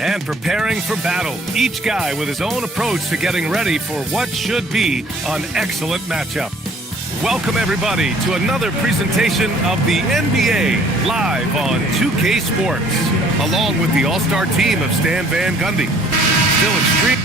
and preparing for battle. Each guy with his own approach to getting ready for what should be an excellent matchup. Welcome, everybody, to another presentation of the NBA live on 2K Sports, along with the all-star team of Stan Van Gundy. Still extreme.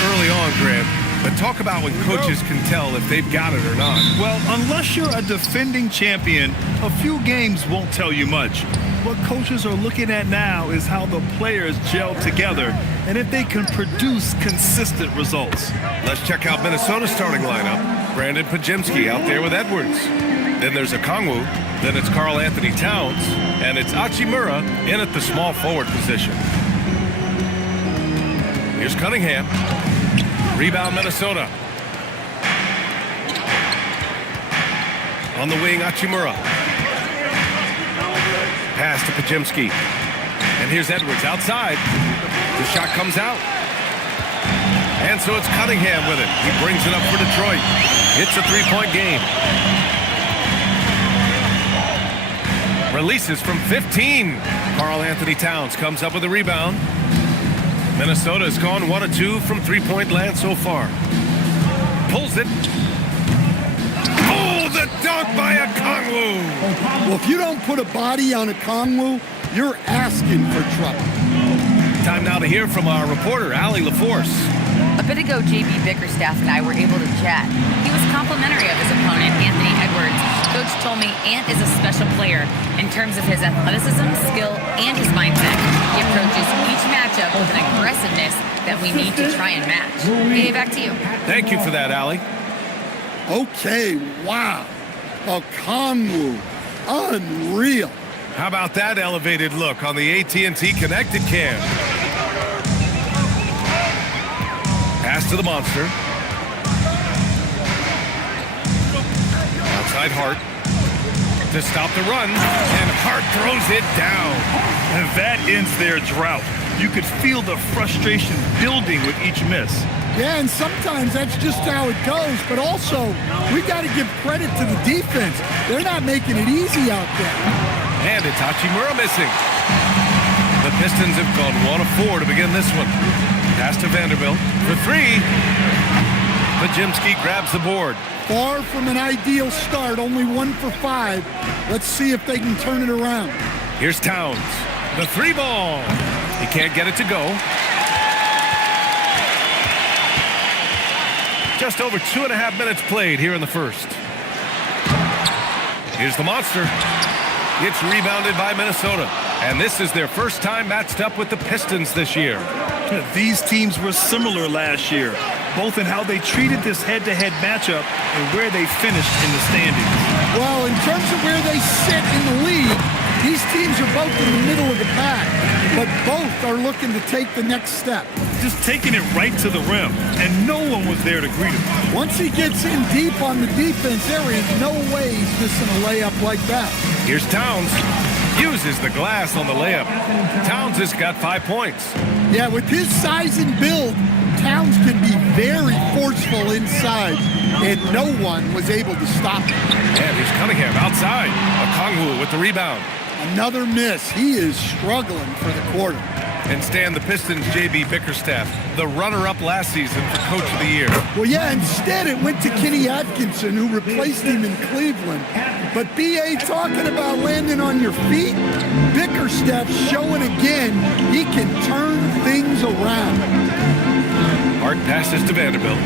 Early on, Grant, but talk about when coaches can tell if they've got it or not. Well, unless you're a defending champion, a few games won't tell you much. What coaches are looking at now is how the players gel together and if they can produce consistent results. Let's check out Minnesota's starting lineup. Brandon Pajemski out there with Edwards. Then there's Okongwu. Then it's Karl Anthony Towns. And it's Hachimura in at the small forward position. Here's Cunningham. Rebound, Minnesota. On the wing, Hachimura. Pass to Pajemski. And here's Edwards outside. The shot comes out. And so it's Cunningham with it. He brings it up for Detroit. It's a three-point game. Releases from 15. Karl Anthony Towns comes up with a rebound. Minnesota has gone 1 of 2 from three-point land so far. Pulls it. Oh, the dunk by Okongwu. Well, if you don't put a body on Okongwu, you're asking for trouble. Time now to hear from our reporter, Allie LaForce. A bit ago, JB Bickerstaff and I were able to chat. He was complimentary of his opponent, Anthony Edwards. Coach told me Ant is a special player in terms of his athleticism, skill, and his mindset. He approaches each matchup with an aggressiveness that we need to try and match. Okay, back to you. Thank you for that, Allie. Okay, wow. Okongwu, unreal. How about that elevated look on the AT&T Connected Cam? Pass to the monster. Outside Hart to stop the run, and Hart throws it down. And that ends their drought. You could feel the frustration building with each miss. Yeah, and sometimes that's just how it goes, but also we got to give credit to the defense. They're not making it easy out there. And it's Hachimura missing. The Pistons have gone 1 of 4 to begin this one. Pass to Vanderbilt for 3. Pajemski grabs the board. Far from an ideal start, only 1 for 5. Let's see if they can turn it around. Here's Towns. The 3 ball. He can't get it to go. Just over 2.5 minutes played here in the first. Here's the monster. It's rebounded by Minnesota. And this is their first time matched up with the Pistons this year. These teams were similar last year, both in how they treated this head-to-head matchup and where they finished in the standings. Well, in terms of where they sit in the league, these teams are both in the middle of the pack, but both are looking to take the next step. Just taking it right to the rim, and no one was there to greet him. Once he gets in deep on the defense, there is no way he's missing a layup like that. Here's Towns. Uses the glass on the layup. Towns has got 5 points. Yeah, with his size and build, Towns can be very forceful inside, and no one was able to stop him. And here's Cunningham outside. Okongwu with the rebound. Another miss. He is struggling for the quarter. And Stan, the Pistons' J.B. Bickerstaff, the runner-up last season for Coach of the Year. Well, yeah, instead it went to Kenny Atkinson, who replaced him in Cleveland. But B.A. talking about landing on your feet, Bickerstaff showing again he can turn things around. Hart passes to Vanderbilt.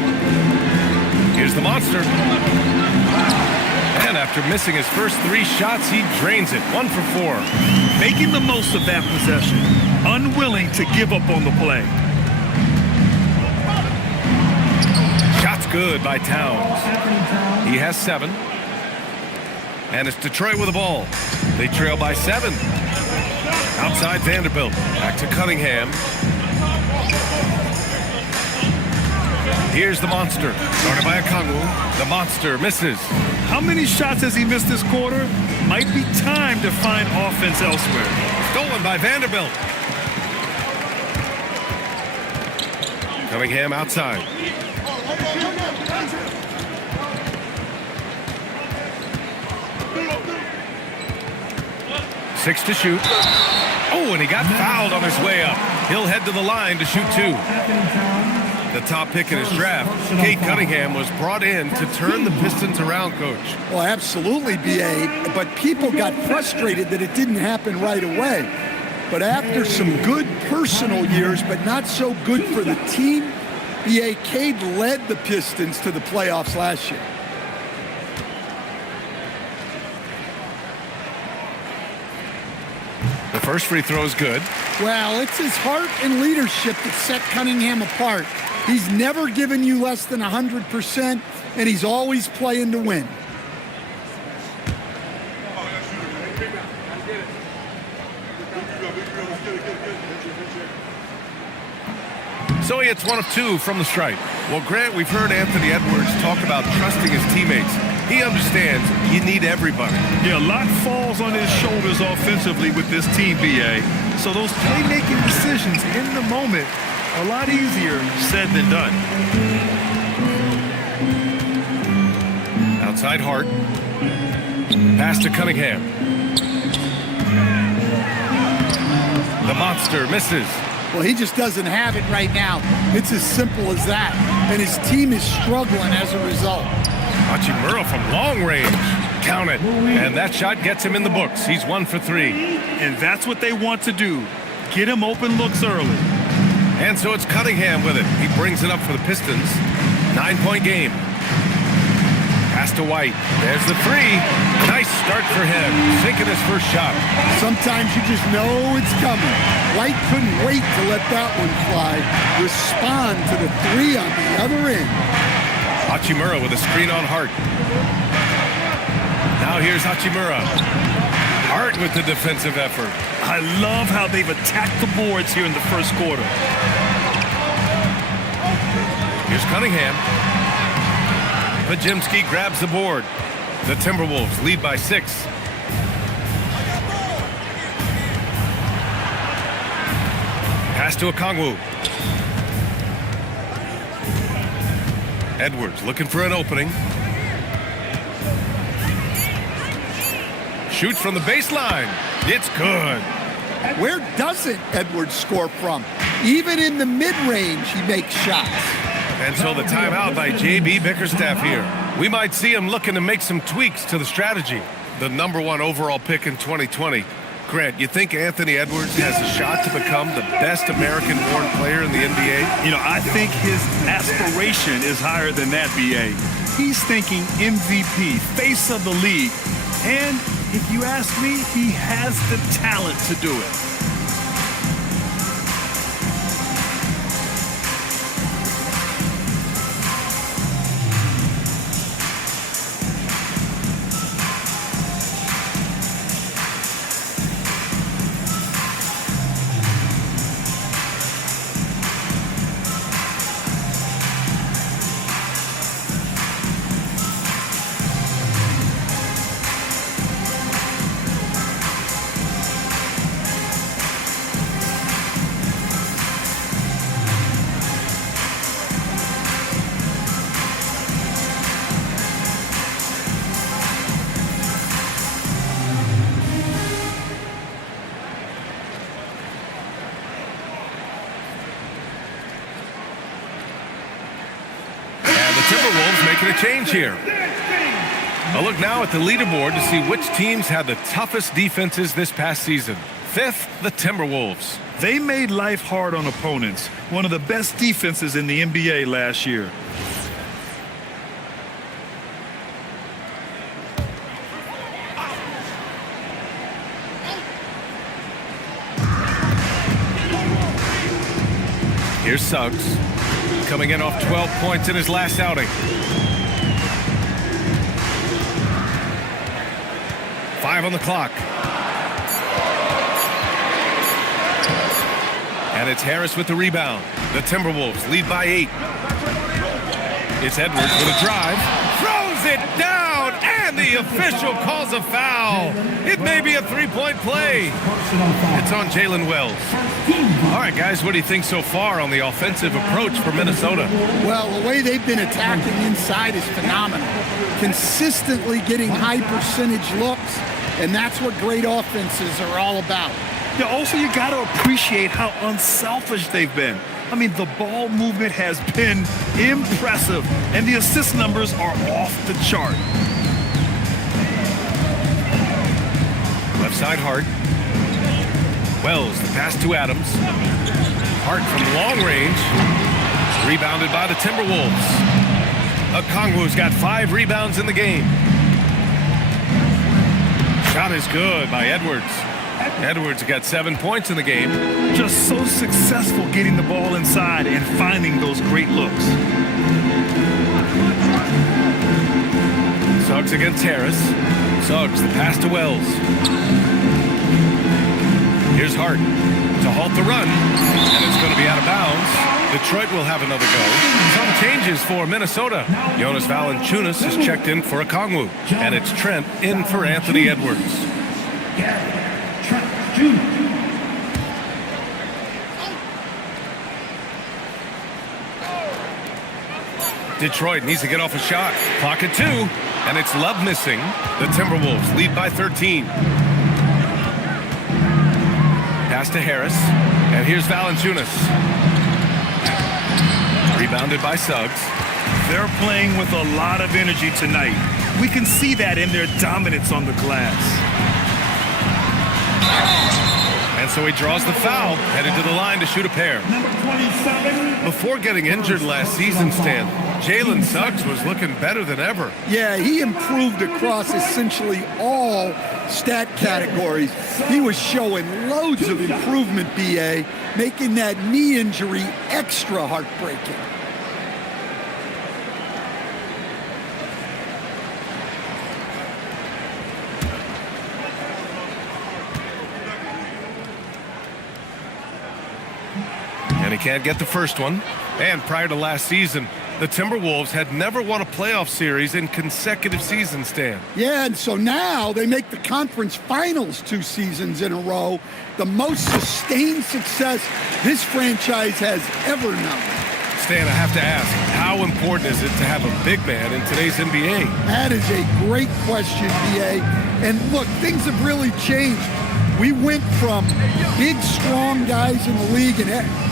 Here's the monster. And after missing his first 3 shots, he drains it. 1 for 4. Making the most of that possession. Unwilling to give up on the play. Shot's good by Towns. He has 7. And it's Detroit with the ball. They trail by 7. Outside Vanderbilt. Back to Cunningham. Here's the monster. Started by Okongwu. The monster misses. How many shots has he missed this quarter? Might be time to find offense elsewhere. Stolen by Vanderbilt. Cunningham outside. Six to shoot. Oh, and he got fouled on his way up. He'll head to the line to shoot 2. The top pick in his draft, Kate Cunningham, was brought in to turn the Pistons around, Coach. Well, absolutely, B.A., but people got frustrated that it didn't happen right away. But after some good personal years, but not so good for the team, B.A. Cade led the Pistons to the playoffs last year. The first free throw is good. Well, it's his heart and leadership that set Cunningham apart. He's never given you less than 100%, and he's always playing to win. So he hits 1 of 2 from the stripe. Well, Grant, we've heard Anthony Edwards talk about trusting his teammates. He understands you need everybody. Yeah, a lot falls on his shoulders offensively with this team, B.A. So those playmaking decisions in the moment are a lot easier said than done. Outside Hart. Pass to Cunningham. The monster misses. Well, he just doesn't have it right now. It's as simple as that. And his team is struggling as a result. Hachimura from long range. Count it. And that shot gets him in the books. He's 1 for 3. And that's what they want to do. Get him open looks early. And so it's Cunningham with it. He brings it up for the Pistons. 9-point game. Pass to White. There's the 3. Nice start for him. Sinking his first shot. Sometimes you just know it's coming. White couldn't wait to let that one fly. Respond to the 3 on the other end. Hachimura with a screen on Hart. Now here's Hachimura. Hart with the defensive effort. I love how they've attacked the boards here in the first quarter. Here's Cunningham. Pajimski grabs the board. The Timberwolves lead by 6. Pass to Okongwu. Edwards looking for an opening. Shoots from the baseline. It's good. Where doesn't Edwards score from? Even in the mid-range, he makes shots. And so the timeout by J.B. Bickerstaff here. We might see him looking to make some tweaks to the strategy. The #1 overall pick in 2020. Grant, you think Anthony Edwards has a shot to become the best American-born player in the NBA? You know, I think his aspiration is higher than that, B.A. He's thinking MVP, face of the league. And if you ask me, he has the talent to do it. Timberwolves making a change here. A look now at the leaderboard to see which teams had the toughest defenses this past season. 5th, the Timberwolves. They made life hard on opponents. One of the best defenses in the NBA last year. Here's Suggs, coming in off 12 points in his last outing. 5 on the clock. And it's Harris with the rebound. The Timberwolves lead by 8. It's Edwards with a drive. Throws it down, and the official calls a foul. It may be a three-point play. It's on Jalen Wells. All right, guys, what do you think so far on the offensive approach for Minnesota? Well, the way they've been attacking inside is phenomenal. Consistently getting high percentage looks, and that's what great offenses are all about. Yeah, also, you got to appreciate how unselfish they've been. I mean, the ball movement has been impressive, and the assist numbers are off the chart. Left side, Hart. Wells, the pass to Adams. Hart from long range. Rebounded by the Timberwolves. Okongwu's got 5 rebounds in the game. Shot is good by Edwards. Edwards got 7 points in the game. Just so successful getting the ball inside and finding those great looks. Suggs against Harris. Suggs, the pass to Wells. Here's Hart to halt the run, and it's going to be out of bounds. Detroit will have another go. Some changes for Minnesota. Jonas Valanciunas has checked in for Okongwu, and it's Trent in for Anthony Edwards. Detroit needs to get off a shot. Clock at 2, and it's Love missing. The Timberwolves lead by 13. Pass to Harris, and here's Valanciunas. Rebounded by Suggs. They're playing with a lot of energy tonight. We can see that in their dominance on the glass. And so he draws the foul, headed to the line to shoot a pair. Before getting injured last season, Stan, Jalen Suggs was looking better than ever. Yeah, he improved across essentially all stat categories. He was showing loads of improvement, B.A., making that knee injury extra heartbreaking. And he can't get the first one. And prior to last season, the Timberwolves had never won a playoff series in consecutive seasons, Stan. Yeah, and so now they make the conference finals 2 seasons in a row, the most sustained success this franchise has ever known. Stan, I have to ask, how important is it to have a big man in today's NBA? That is a great question, B.A. And look, things have really changed. We went from big, strong guys in the league and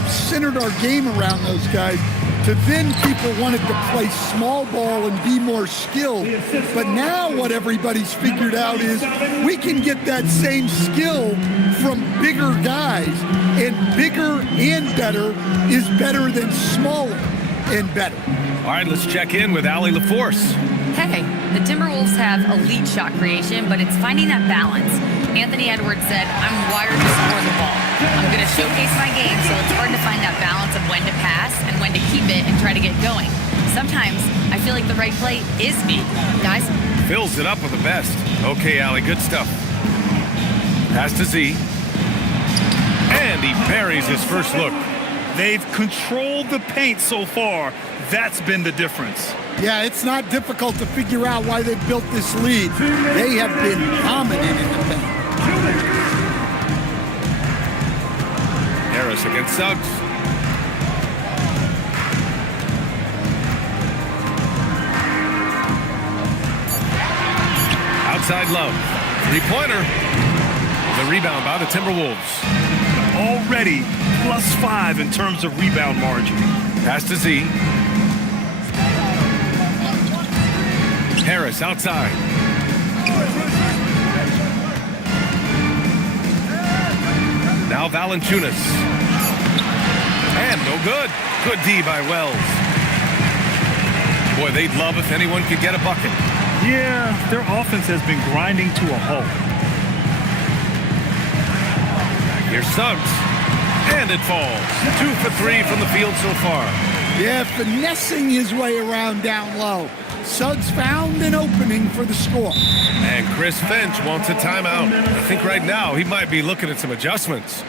centered our game around those guys to then people wanted to play small ball and be more skilled. But now what everybody's figured out is we can get that same skill from bigger guys, and bigger and better is better than smaller and better. All right, let's check in with Allie LaForce. Hey, the Timberwolves have elite shot creation, but it's finding that balance. Anthony Edwards said, I'm wired to score the ball. I'm going to showcase my game, so it's hard to find that balance of when to pass and when to keep it and try to get going. Sometimes I feel like the right play is me. Guys? Fills it up with the best. Okay, Allie, good stuff. Pass to Z. And he buries his first look. They've controlled the paint so far. That's been the difference. Yeah, it's not difficult to figure out why they built this lead. They have been dominant in the paint. Harris against Suggs. Outside Love. Three-pointer. The rebound by the Timberwolves. Already +5 in terms of rebound margin. Pass to Z. Harris outside. Now Valanciunas. And no good. Good D by Wells. Boy, they'd love if anyone could get a bucket. Yeah, their offense has been grinding to a halt. Here's Suggs. And it falls. 2 for 3 from the field so far. Yeah, finessing his way around down low. Suggs found an opening for the score. And Chris Finch wants a timeout. I think right now he might be looking at some adjustments.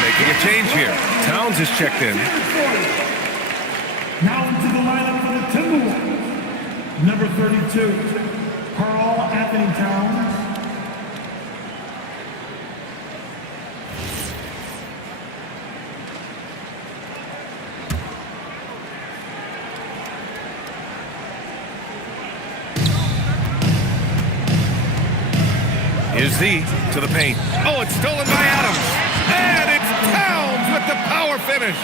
Making a change here. Towns is checked in. Now into the lineup for the Timberwolves. Number 32, Karl Anthony Towns. Here's Z to the paint. Oh, it's stolen by Adams. And it's Towns with the power finish.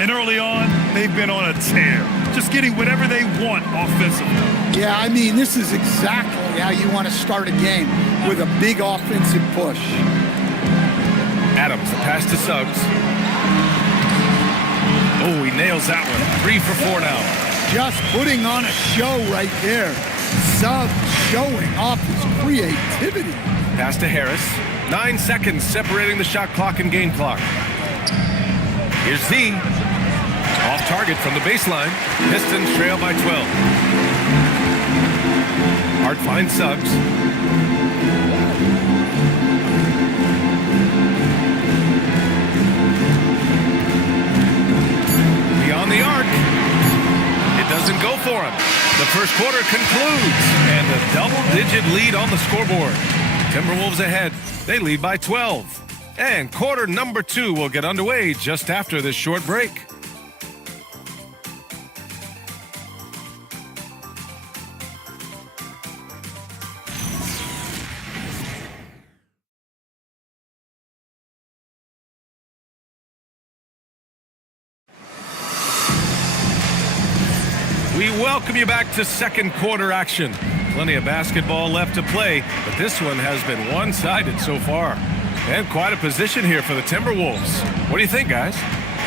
And early on, they've been on a tear, just getting whatever they want offensively. Yeah, I mean, this is exactly how you want to start a game, with a big offensive push. Adams, a pass to Suggs. Oh, he nails that one. 3 for 4 now. Just putting on a show right there. Suggs showing off his creativity. Pass to Harris. 9 seconds separating the shot clock and game clock. Here's Z. Off target from the baseline. Pistons trail by 12. Hart finds Suggs. Beyond the arc. It doesn't go for him. The first quarter concludes. And a double-digit lead on the scoreboard. Timberwolves ahead. They lead by 12. And quarter number 2 will get underway just after this short break. We welcome you back to second quarter action. Plenty of basketball left to play, but this one has been one-sided so far. And quite a position here for the Timberwolves. What do you think, guys?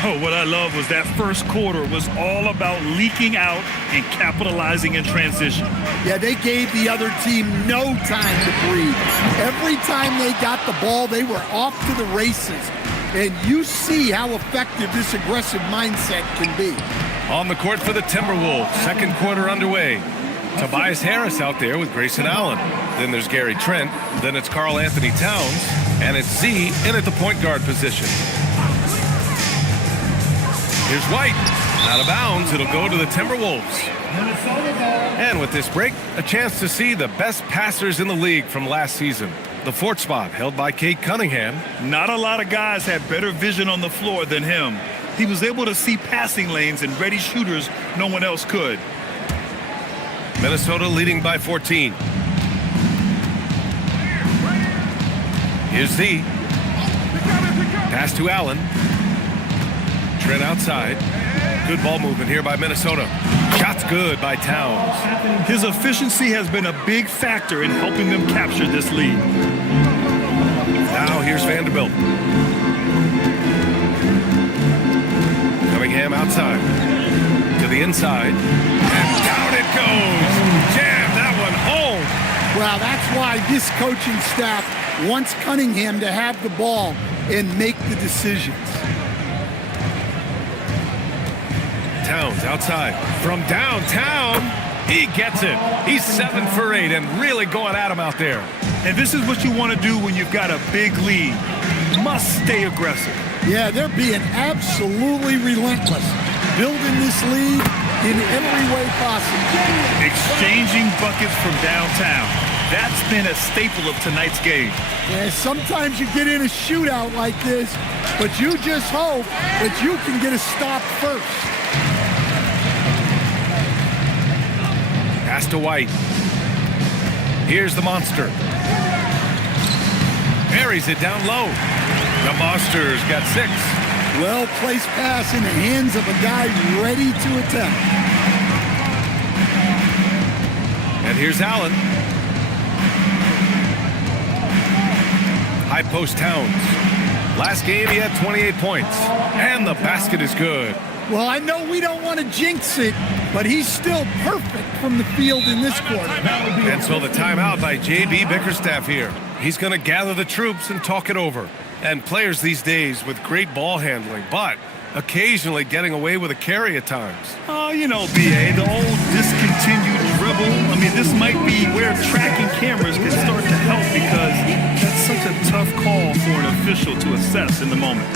Oh, what I love was that first quarter was all about leaking out and capitalizing in transition. Yeah, they gave the other team no time to breathe. Every time they got the ball, they were off to the races. And you see how effective this aggressive mindset can be. On the court for the Timberwolves, second quarter underway. Tobias Harris out there with Grayson Allen. Then there's Gary Trent. Then it's Karl Anthony Towns. And it's Z in at the point guard position. Here's White. Out of bounds. It'll go to the Timberwolves. And with this break, a chance to see the best passers in the league from last season. The fourth spot held by Kate Cunningham. Not a lot of guys had better vision on the floor than him. He was able to see passing lanes and ready shooters no one else could. Minnesota leading by 14. Here's Z. Pass to Allen. Trent outside. Good ball movement here by Minnesota. Shot's good by Towns. His efficiency has been a big factor in helping them capture this lead. Now here's Vanderbilt. Cunningham outside. To the inside. And down it goes. Jam that one home. Well, that's why this coaching staff wants Cunningham to have the ball and make the decisions. Towns outside. From downtown, he gets it. He's 7 for 8 and really going at him out there. And this is what you want to do when you've got a big lead. Must stay aggressive. Yeah, they're being absolutely relentless, building this lead in every way possible. Exchanging buckets from downtown. That's been a staple of tonight's game. Yeah, sometimes you get in a shootout like this, but you just hope that you can get a stop first. Pass to White. Here's the monster. Buries it down low. The Monster's got 6. Well-placed pass in the hands of a guy ready to attempt. And here's Allen. High post Towns. Last game he had 28 points. And the basket is good. Well, I know we don't want to jinx it, but he's still perfect from the field in this quarter. And so the timeout by J.B. Bickerstaff here. He's going to gather the troops and talk it over. And players these days with great ball handling, but occasionally getting away with a carry at times. Oh, you know, B.A., the old discontinued dribble. I mean, this might be where tracking cameras can start to help because that's such a tough call for an official to assess in the moment.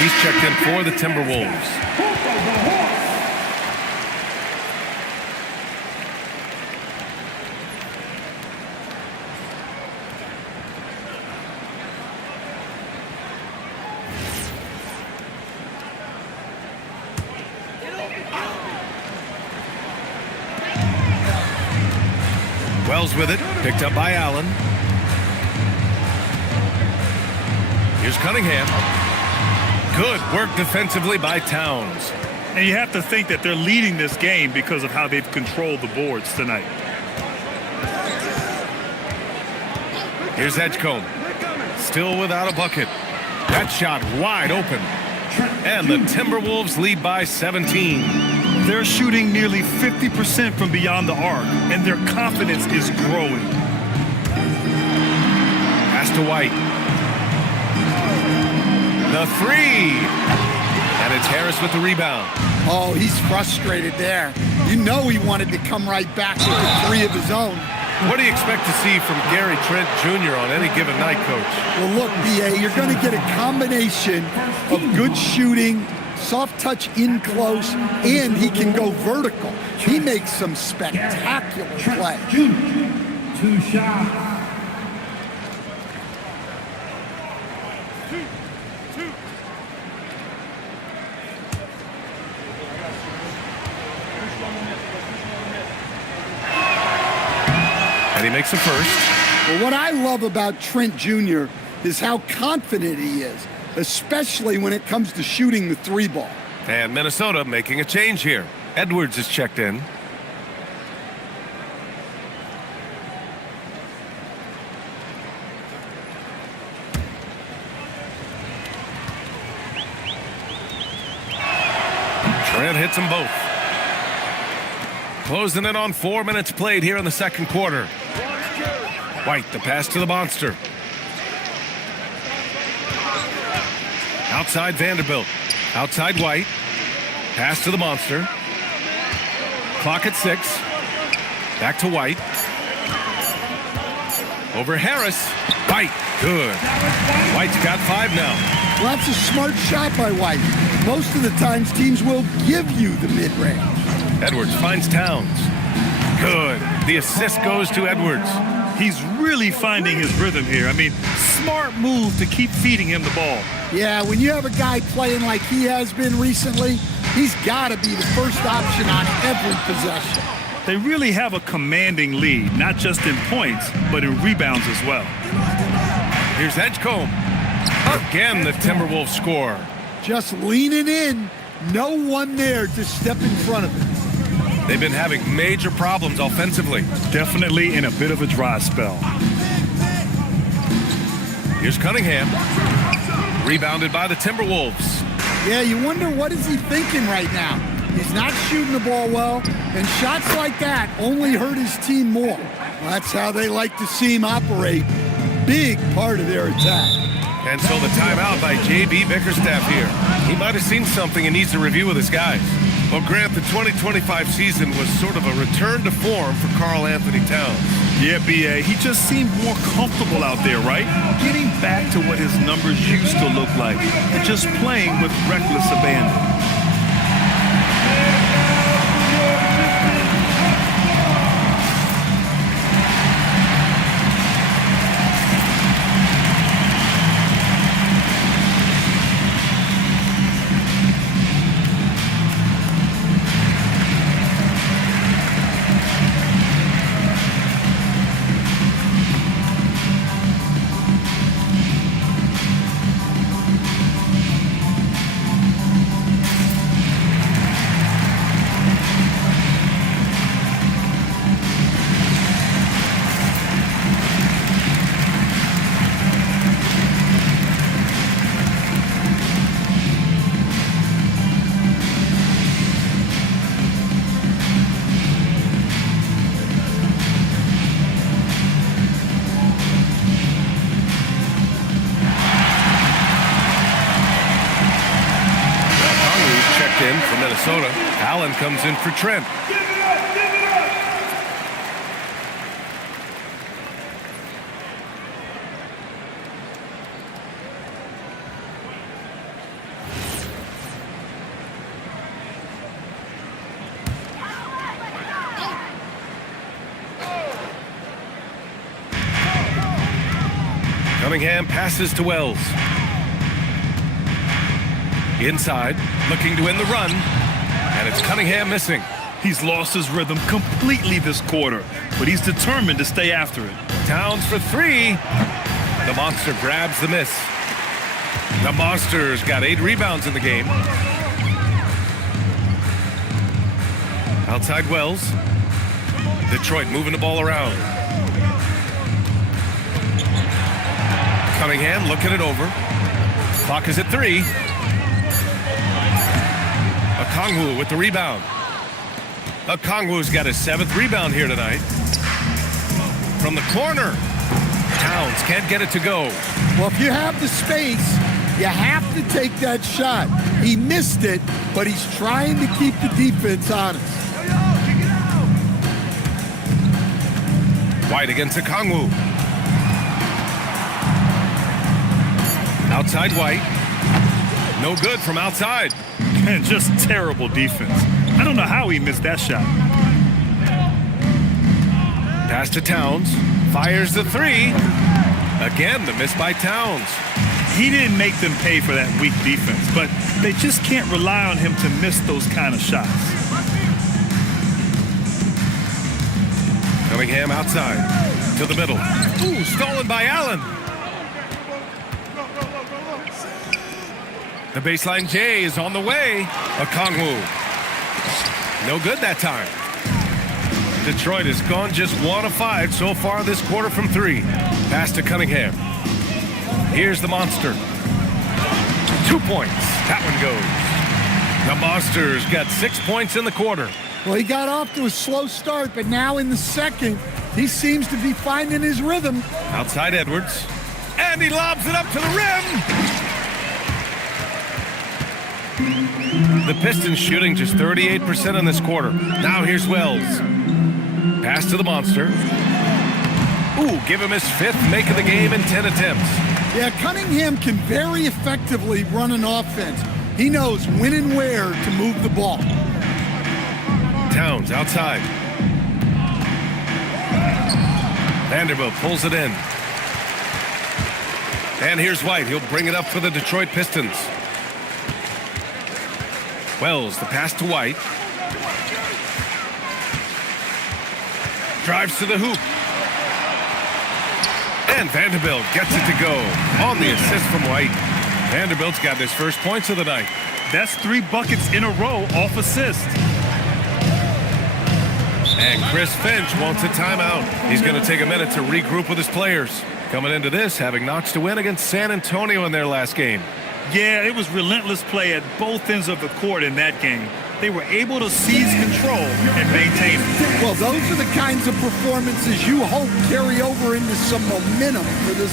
He's checked in for the Timberwolves. Wells with it, picked up by Allen. Here's Cunningham. Good work defensively by Towns. And you have to think that they're leading this game because of how they've controlled the boards tonight. Here's Edgecombe. Still without a bucket. That shot wide open. And the Timberwolves lead by 17. They're shooting nearly 50% from beyond the arc, and their confidence is growing. Pass to White. The 3. And it's Harris with the rebound. Oh, he's frustrated there. You know he wanted to come right back with a 3 of his own. What do you expect to see from Gary Trent Jr. on any given night, Coach? Well, look, B.A., you're going to get a combination of good shooting, soft touch in close, and he can go vertical. He makes some spectacular plays. 2 shots. And he makes the first. Well, what I love about Trent Jr. is how confident he is, especially when it comes to shooting the 3 ball. And Minnesota making a change here. Edwards is checked in. Trent hits them both. Closing in on 4 minutes played here in the second quarter. White, the pass to the monster. Outside Vanderbilt. Outside White. Pass to the monster. Clock at 6. Back to White. Over Harris. White. Good. White's got 5 now. Well, that's a smart shot by White. Most of the times teams will give you the mid-range. Edwards finds Towns. Good. The assist goes to Edwards. He's really finding his rhythm here. I mean, smart move to keep feeding him the ball. Yeah, when you have a guy playing like he has been recently, he's got to be the first option on every possession. They really have a commanding lead, not just in points, but in rebounds as well. Here's Edgecombe. Again, the Timberwolves score. Just leaning in. No one there to step in front of him. They've been having major problems offensively. Definitely in a bit of a dry spell. Here's Cunningham. Rebounded by the Timberwolves. Yeah, you wonder what is he thinking right now. He's not shooting the ball well, and shots like that only hurt his team more. Well, that's how they like to see him operate. Big part of their attack. And so the timeout by J.B. Bickerstaff here. He might have seen something and needs to review with his guys. Well, Grant, the 2025 season was sort of a return to form for Karl Anthony Towns. Yeah, B.A., he just seemed more comfortable out there, right? Getting back to what his numbers used to look like and just playing with reckless abandon. In for Minnesota. Allen comes in for Trent. Cunningham passes to Wells. Inside, looking to end the run, and it's Cunningham missing. He's lost his rhythm completely this quarter, but he's determined to stay after it. Towns for 3. The monster grabs the miss. The Monsters got 8 rebounds in the game. Outside Wells. Detroit moving the ball around. Cunningham looking it over. Clock is at 3. Okongwu with the rebound. Okongwu's got his 7th rebound here tonight. From the corner. Towns can't get it to go. Well, if you have the space, you have to take that shot. He missed it, but he's trying to keep the defense honest. White against Okongwu. Outside White. No good from outside. And just terrible defense. I don't know how he missed that shot. Pass to Towns. Fires the 3. Again, the miss by Towns. He didn't make them pay for that weak defense, but they just can't rely on him to miss those kind of shots. Cunningham outside. To the middle. Ooh, stolen by Allen. The baseline J is on the way. Okongwu. No good that time. Detroit has gone just 1 of 5 so far this quarter from 3. Pass to Cunningham. Here's the Monster. 2 points. That one goes. The Monsters got 6 points in the quarter. Well, he got off to a slow start, but now in the second, he seems to be finding his rhythm. Outside Edwards. And he lobs it up to the rim. The Pistons shooting just 38% in this quarter. Now here's Wells. Pass to the monster. Ooh, give him his 5th make of the game in 10 attempts. Yeah, Cunningham can very effectively run an offense. He knows when and where to move the ball. Towns outside. Vanderbilt pulls it in. And here's White. He'll bring it up for the Detroit Pistons. Wells, the pass to White. Drives to the hoop. And Vanderbilt gets it to go on the assist from White. Vanderbilt's got his first points of the night. That's 3 buckets in a row off assist. And Chris Finch wants a timeout. He's going to take a minute to regroup with his players. Coming into this, having notched a win against San Antonio in their last game. Yeah, it was relentless play at both ends of the court in that game. They were able to seize control and maintain it. Well, those are the kinds of performances you hope carry over into some momentum for this.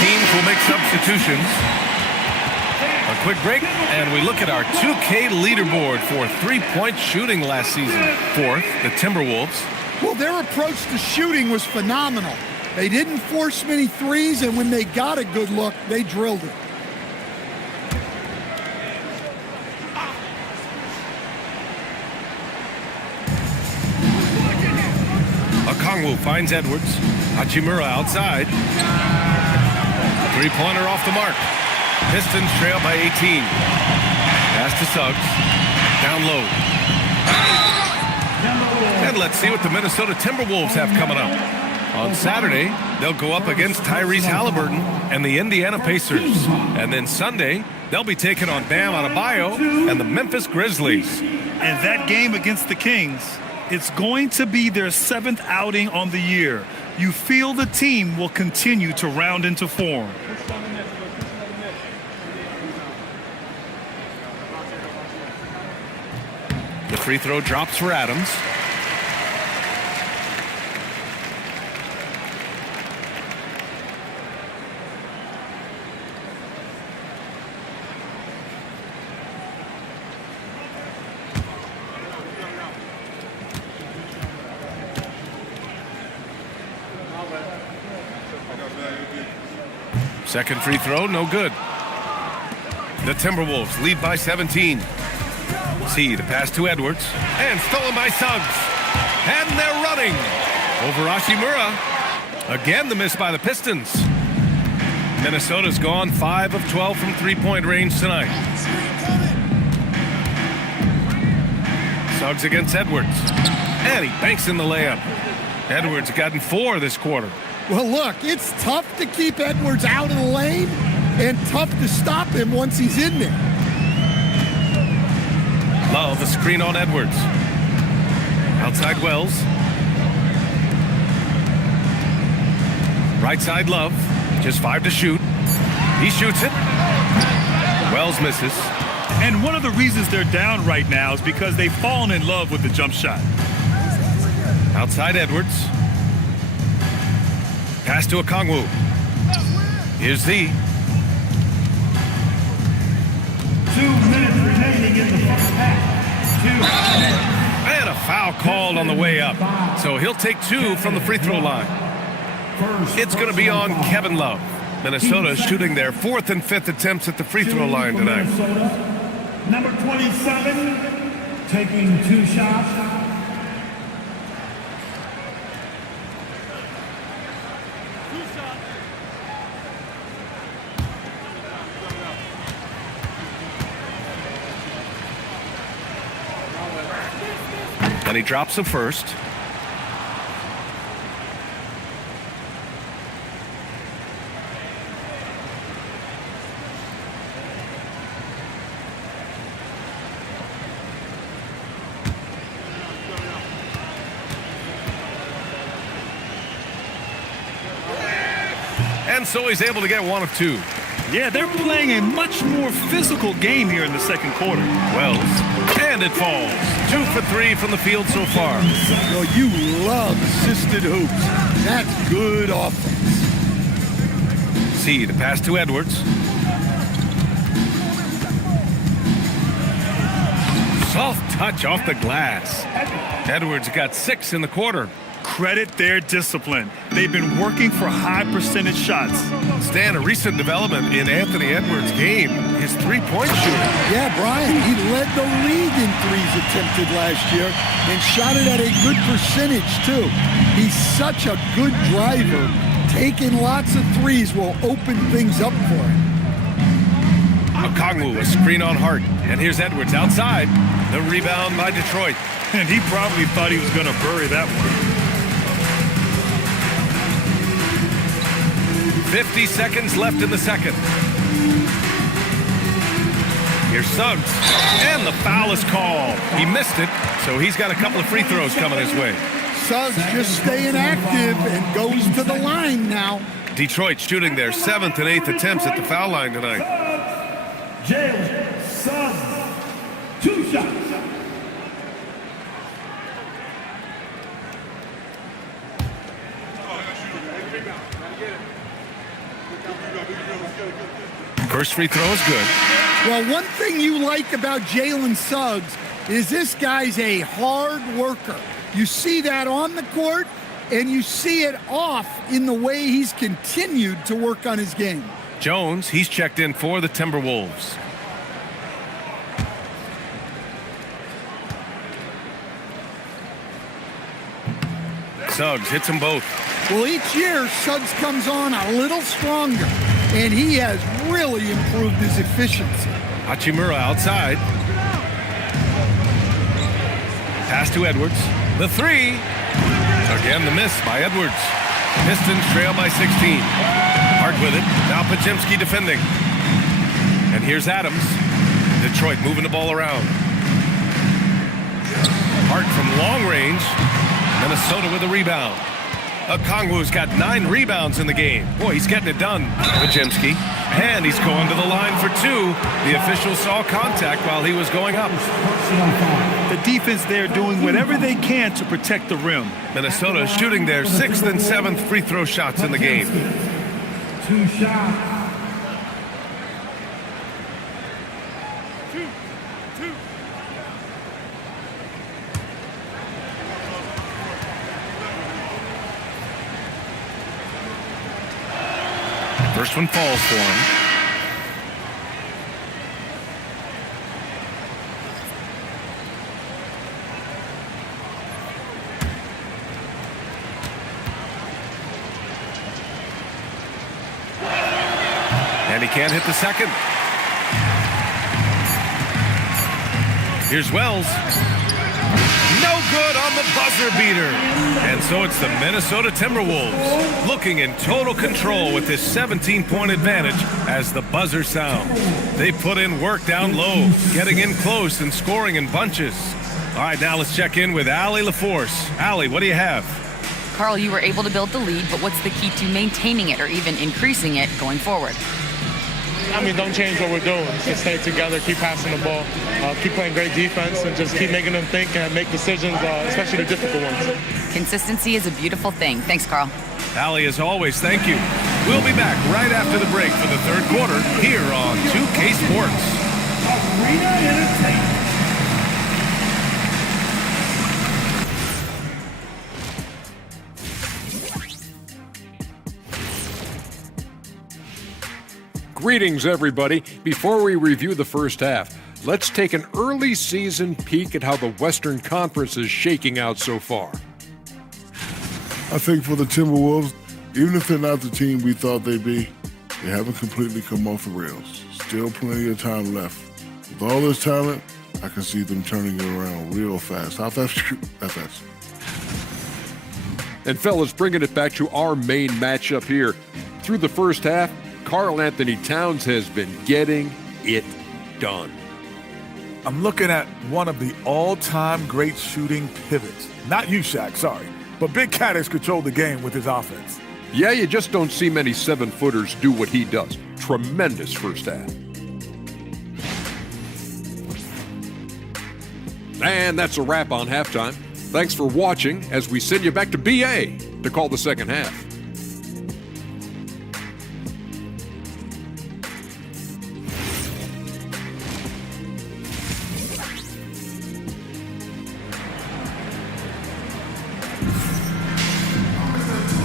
Teams will make substitutions. A quick break, and we look at our 2K leaderboard for three-point shooting last season. 4th, the Timberwolves. Well, their approach to shooting was phenomenal. They didn't force many threes, and when they got a good look, they drilled it. Okongwu finds Edwards. Hachimura outside. Three-pointer off the mark. Pistons trail by 18. Pass to Suggs. Down low. And let's see what the Minnesota Timberwolves have coming up. On Saturday, they'll go up against Tyrese Halliburton and the Indiana Pacers. And then Sunday, they'll be taking on Bam Adebayo and the Memphis Grizzlies. And that game against the Kings, it's going to be their 7th outing on the year. You feel the team will continue to round into form. The free throw drops for Adams. Second free throw, no good. The Timberwolves lead by 17. See the pass to Edwards, and stolen by Suggs. And they're running over Hachimura. Again, the miss by the Pistons. Minnesota's gone 5 of 12 from three-point range tonight. Suggs against Edwards. And he banks in the layup. Edwards gotten 4 this quarter. Well, look, it's tough to keep Edwards out of the lane and tough to stop him once he's in there. Love the screen on Edwards. Outside Wells. Right side Love. Just 5 to shoot. He shoots it. Wells misses. And one of the reasons they're down right now is because they've fallen in love with the jump shot. Outside Edwards. Pass to Okongwu. Here's Z. 2 minutes remaining in the first half. 2 minutes. And a foul called on the way up. So he'll take 2 from the free throw line. It's going to be on Kevin Love. Minnesota shooting their 4th and 5th attempts at the free throw line tonight. Number 27, taking 2 shots. And he drops the first. And so he's able to get 1 of 2. Yeah, they're playing a much more physical game here in the second quarter. Wells, and it falls. 2 for 3 from the field so far. Well, you love assisted hoops. That's good offense. See the pass to Edwards. Soft touch off the glass. Edwards got 6 in the quarter. Credit their discipline. They've been working for high percentage shots. Stan, a recent development in Anthony Edwards' game, his three-point shooting. Yeah, Brian, he led the league in threes attempted last year and shot it at a good percentage, too. He's such a good driver. Taking lots of threes will open things up for him. Okongwu, a screen on Hart. And here's Edwards outside. The rebound by Detroit. And he probably thought he was going to bury that one. 50 seconds left in the second. Here's Suggs, and the foul is called. He missed it, so he's got a couple of free throws coming his way. Suggs just staying active and goes to the line now. Detroit shooting their 7th and 8th attempts at the foul line tonight. Jalen Suggs, 2 shots. First free throw is good. Well, one thing you like about Jalen Suggs is this guy's a hard worker. You see that on the court, and you see it off in the way he's continued to work on his game. Jones, he's checked in for the Timberwolves. Suggs hits them both. Well, each year, Suggs comes on a little stronger, and he has really improved his efficiency. Hachimura outside. Pass to Edwards. The 3. Again, the miss by Edwards. Pistons trail by 16. Hart with it. Now Podziemski defending. And here's Adams. Detroit moving the ball around. Hart from long range. Minnesota with a rebound. Okongwu's got 9 rebounds in the game. Boy, he's getting it done. Podziemski. And he's going to the line for 2. The official saw contact while he was going up. The defense there doing whatever they can to protect the rim. Minnesota shooting their 6th and 7th free throw shots in the game. 2 shots. First one falls for him. And he can't hit the second. Here's Wells. No good on the buzzer beater. And so it's the Minnesota Timberwolves looking in total control with this 17-point advantage as the buzzer sounds. They put in work down low, getting in close and scoring in bunches. All right, now let's check in with Allie LaForce. Allie, what do you have? Carl, you were able to build the lead, but what's the key to maintaining it or even increasing it going forward? I mean, don't change what we're doing. Just stay together, keep passing the ball, keep playing great defense, and just keep making them think and make decisions, especially the difficult ones. Consistency is a beautiful thing. Thanks, Carl. Allie, as always, thank you. We'll be back right after the break for the third quarter here on 2K Sports. Arena Entertainment. Greetings, everybody. Before we review the first half, let's take an early season peek at how the Western Conference is shaking out so far. I think for the Timberwolves, even if they're not the team we thought they'd be, they haven't completely come off the rails. Still plenty of time left. With all this talent, I can see them turning it around real fast. How fast? That fast. And fellas, bringing it back to our main matchup here. Through the first half, Karl Anthony Towns has been getting it done. I'm looking at one of the all-time great shooting pivots. Not you, Shaq, sorry. But Big Cat has controlled the game with his offense. Yeah, you just don't see many 7-footers do what he does. Tremendous first half. And that's a wrap on halftime. Thanks for watching as we send you back to BA to call the second half.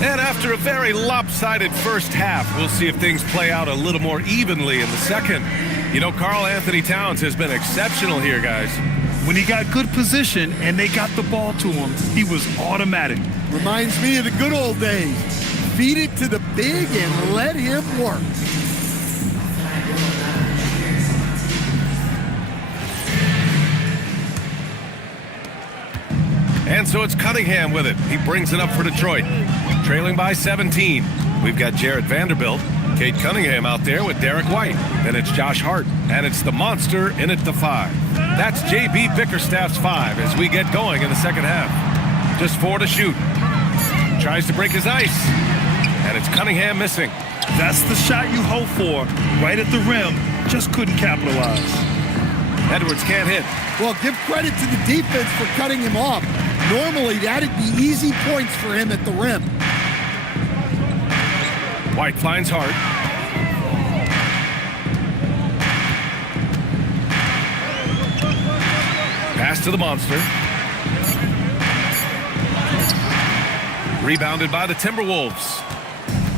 And after a very lopsided first half, we'll see if things play out a little more evenly in the second. You know, Karl Anthony Towns has been exceptional here, guys. When he got good position and they got the ball to him, he was automatic. Reminds me of the good old days. Feed it to the big and let him work. And so it's Cunningham with it. He brings it up for Detroit. Trailing by 17. We've got Jarrett Vanderbilt, Kate Cunningham out there with Derek White. Then it's Josh Hart, and it's the monster in at the 5. That's J.B. Bickerstaff's 5 as we get going in the second half. Just 4 to shoot. Tries to break his ice, and it's Cunningham missing. That's the shot you hope for, right at the rim. Just couldn't capitalize. Edwards can't hit. Well, give credit to the defense for cutting him off. Normally, that'd be easy points for him at the rim. White finds Hart. Pass to the monster. Rebounded by the Timberwolves.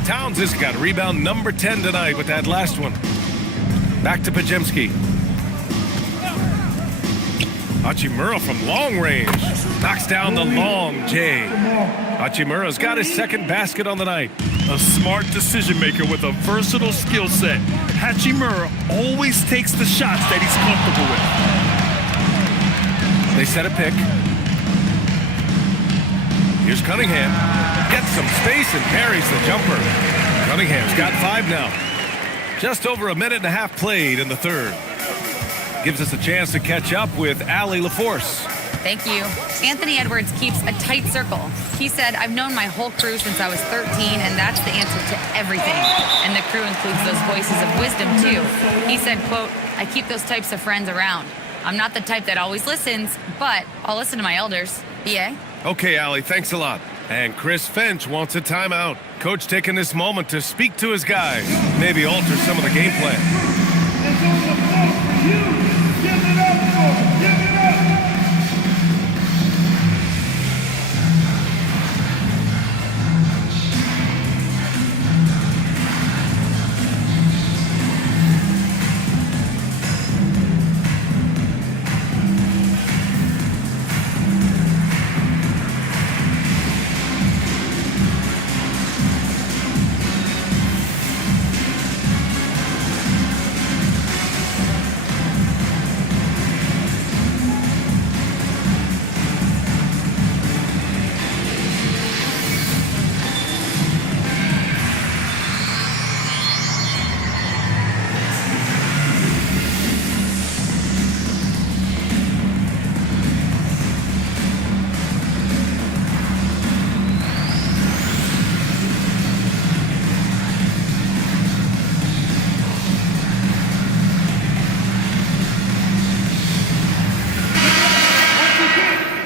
Towns has got rebound number 10 tonight with that last one. Back to Pajemski. Hachimura from long range. Knocks down the long J. Hachimura's got his second basket on the night. A smart decision maker with a versatile skill set. Hachimura always takes the shots that he's comfortable with. They set a pick. Here's Cunningham. Gets some space and parries the jumper. Cunningham's got 5 now. Just over a minute and a half played in the third. Gives us a chance to catch up with Allie LaForce. Thank you. Anthony Edwards keeps a tight circle. He said, I've known my whole crew since I was 13, and that's the answer to everything. And the crew includes those voices of wisdom, too. He said, quote, I keep those types of friends around. I'm not the type that always listens, but I'll listen to my elders. BA? Okay, Allie, thanks a lot. And Chris Finch wants a timeout. Coach taking this moment to speak to his guys. Maybe alter some of the game plan. It's on the floor for you. Give it up for him. Give it up.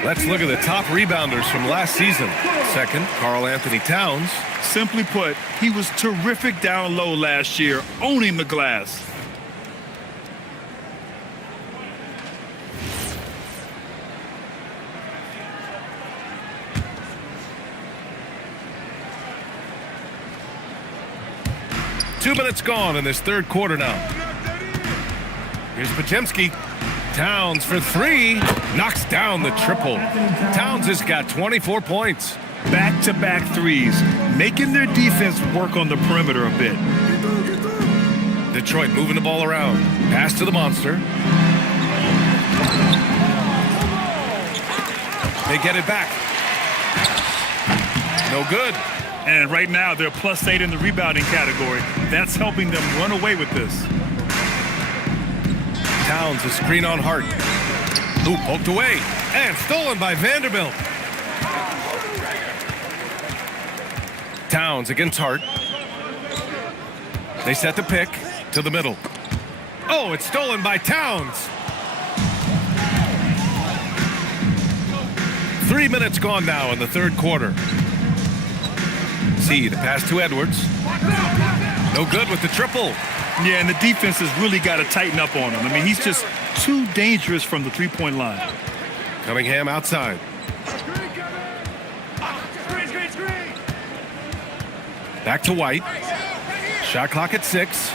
Let's look at the top rebounders from last season. Second, Karl Anthony Towns. Simply put, he was terrific down low last year, owning the glass. 2 minutes gone in this third quarter now. Here's Podziemski. Towns for three. Knocks down the triple. Towns has got 24 points. Back-to-back threes, making their defense work on the perimeter a bit. Detroit moving the ball around. Pass to the monster. They get it back. No good. And right now, they're +8 in the rebounding category. That's helping them run away with this. Towns a screen on Hart. Ooh, poked away. And stolen by Vanderbilt. Towns against Hart. They set the pick to the middle. Oh, it's stolen by Towns. 3 minutes gone now in the third quarter. See the pass to Edwards. No good with the triple. Yeah, and the defense has really got to tighten up on him. I mean, he's just too dangerous from the three-point line. Cunningham outside. Back to White. Shot clock at 6.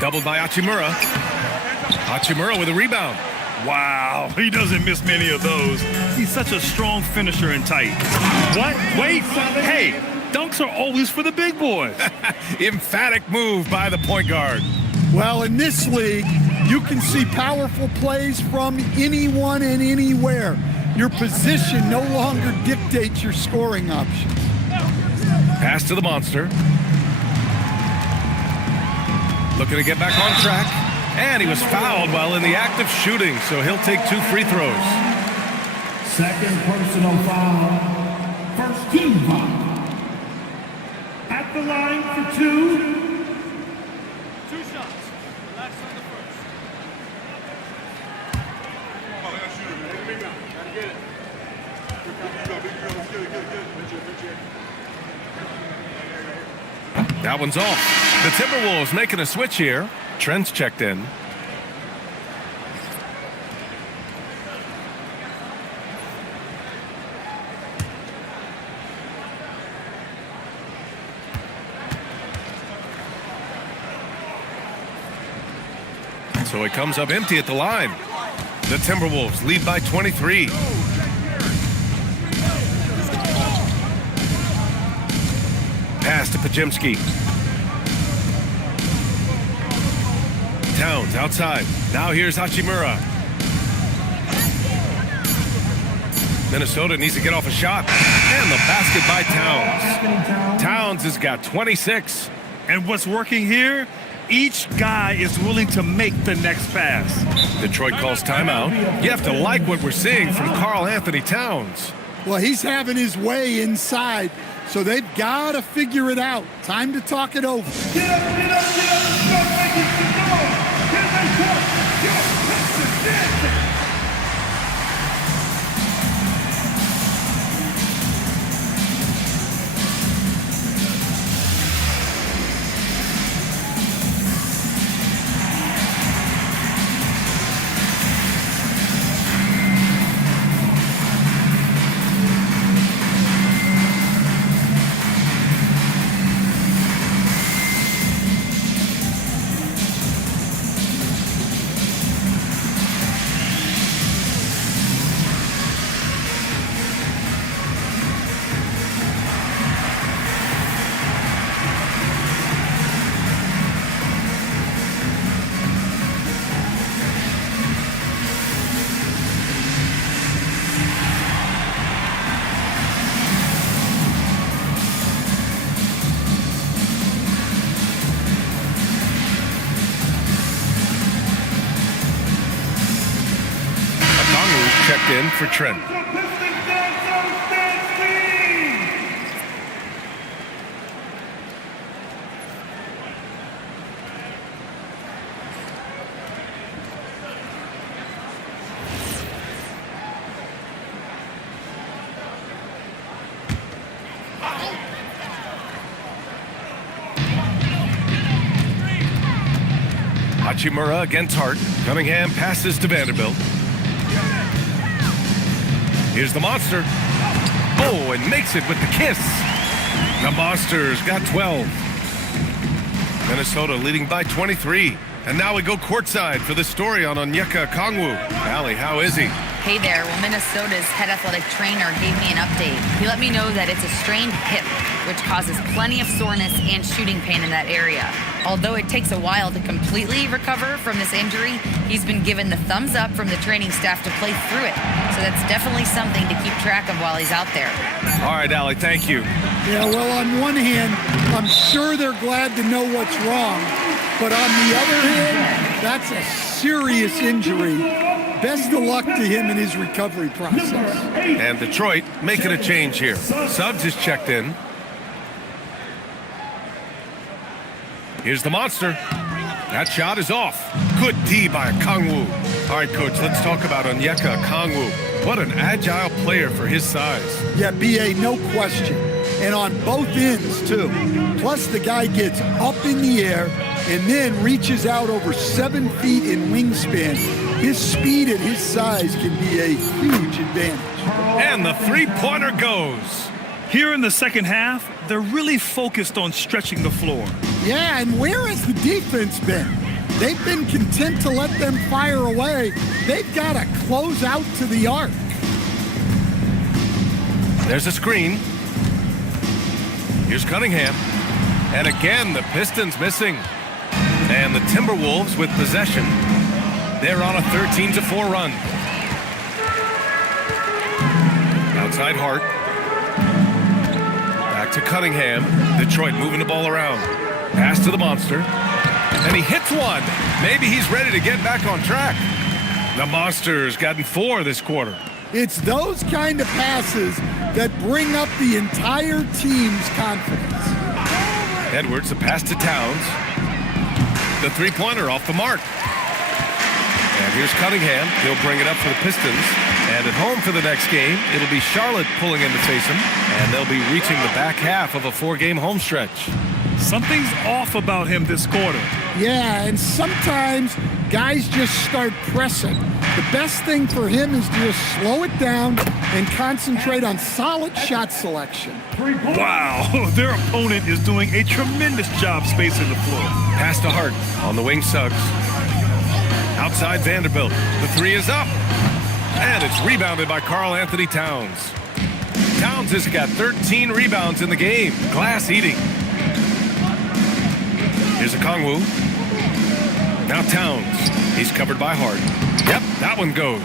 Doubled by Hachimura. Hachimura with a rebound. Wow, he doesn't miss many of those. He's such a strong finisher and tight. What? Wait. Hey, dunks are always for the big boys. Emphatic move by the point guard. Well, in this league, you can see powerful plays from anyone and anywhere. Your position no longer dictates your scoring options. Pass to the monster. Looking to get back on track. And he was fouled while in the act of shooting, so he'll take 2 free throws. Second personal foul. First team foul. At the line for 2. 2 shots. Relax on the first. That one's off. The Timberwolves making a switch here. Trent's checked in. So it comes up empty at the line. The Timberwolves lead by 23. Pass to Podziemski. Towns outside. Now here's Hachimura. Minnesota needs to get off a shot. And the basket by Towns. Towns has got 26. And what's working here? Each guy is willing to make the next pass. Detroit calls timeout. You have to like what we're seeing from Karl Anthony Towns. Well, he's having his way inside, so they've got to figure it out. Time to talk it over. Get up, get up, get up. Start making some noise. Here they come. Your Pistons dancing. Checked in for Trent. Hachimura against Hart. Cunningham passes to Vanderbilt. Here's the monster. Oh, and makes it with the kiss. The monster's got 12. Minnesota leading by 23. And now we go courtside for the story on Onyeka Okongwu. Allie, how is he? Hey there. Well, Minnesota's head athletic trainer gave me an update. He let me know that it's a strained hip, which causes plenty of soreness and shooting pain in that area. Although it takes a while to completely recover from this injury, he's been given the thumbs up from the training staff to play through it. So that's definitely something to keep track of while he's out there. All right, Allie, thank you. Yeah, well, on one hand, I'm sure they're glad to know what's wrong. But on the other hand, that's a serious injury. Best of luck to him in his recovery process. And Detroit making a change here. Suggs is checked in. Here's the monster. That shot is off. Good D by Okongwu. All right, Coach, let's talk about Onyeka Okongwu. What an agile player for his size. Yeah, B.A., no question. And on both ends, too. Plus, the guy gets up in the air and then reaches out over 7 feet in wingspan. His speed at his size can be a huge advantage. And the three-pointer goes. Here in the second half, they're really focused on stretching the floor. Yeah, and where has the defense been? They've been content to let them fire away. They've got to close out to the arc. There's a screen. Here's Cunningham. And again, the Pistons missing. And the Timberwolves with possession. They're on a 13-4 run. Outside Hart. Back to Cunningham. Detroit moving the ball around. Pass to the monster. And he hits one. Maybe he's ready to get back on track. The monster's gotten 4 this quarter. It's those kind of passes that bring up the entire team's confidence. Edwards, a pass to Towns. The three-pointer off the mark. And here's Cunningham. He'll bring it up for the Pistons. And at home for the next game, it'll be Charlotte pulling in to face them. And they'll be reaching the back half of a 4-game home stretch. Something's off about him this quarter. Yeah, and sometimes guys just start pressing. The best thing for him is to just slow it down and concentrate on solid shot selection. Wow, their opponent is doing a tremendous job spacing the floor. Pass to Hart on the wing. Suggs. Outside Vanderbilt. The three is up. And it's rebounded by Karl Anthony Towns. Towns has got 13 rebounds in the game. Glass eating. Here's Okongwu. Now Towns. He's covered by Hart. Yep, that one goes.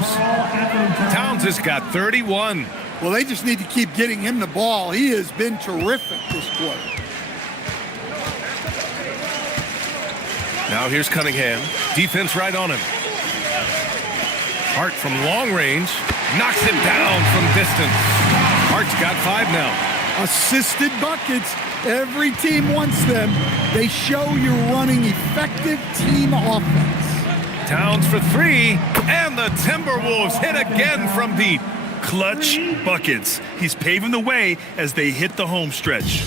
Towns has got 31. Well, they just need to keep getting him the ball. He has been terrific this quarter. Now here's Cunningham. Defense right on him. Hart from long range. Knocks it down from distance. Hart's got 5 now. Assisted buckets. Every team wants them. They show you're running effective team offense. Towns for 3. And the Timberwolves hit again from deep. Clutch buckets. He's paving the way as they hit the home stretch.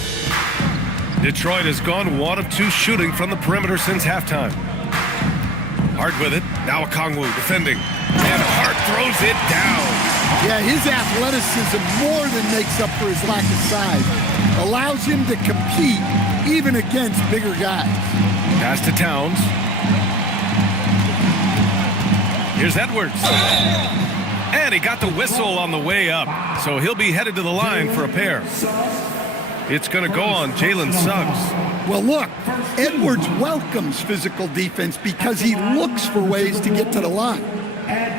Detroit has gone 1 of 2 shooting from the perimeter since halftime. Hart with it. Now Okongwu defending. And Hart throws it down. Yeah, his athleticism more than makes up for his lack of size. Allows him to compete even against bigger guys. Pass to Towns. Here's Edwards. And he got the whistle on the way up. So he'll be headed to the line for a pair. It's going to go on Jalen Suggs. Well, look, Edwards welcomes physical defense because he looks for ways to get to the line.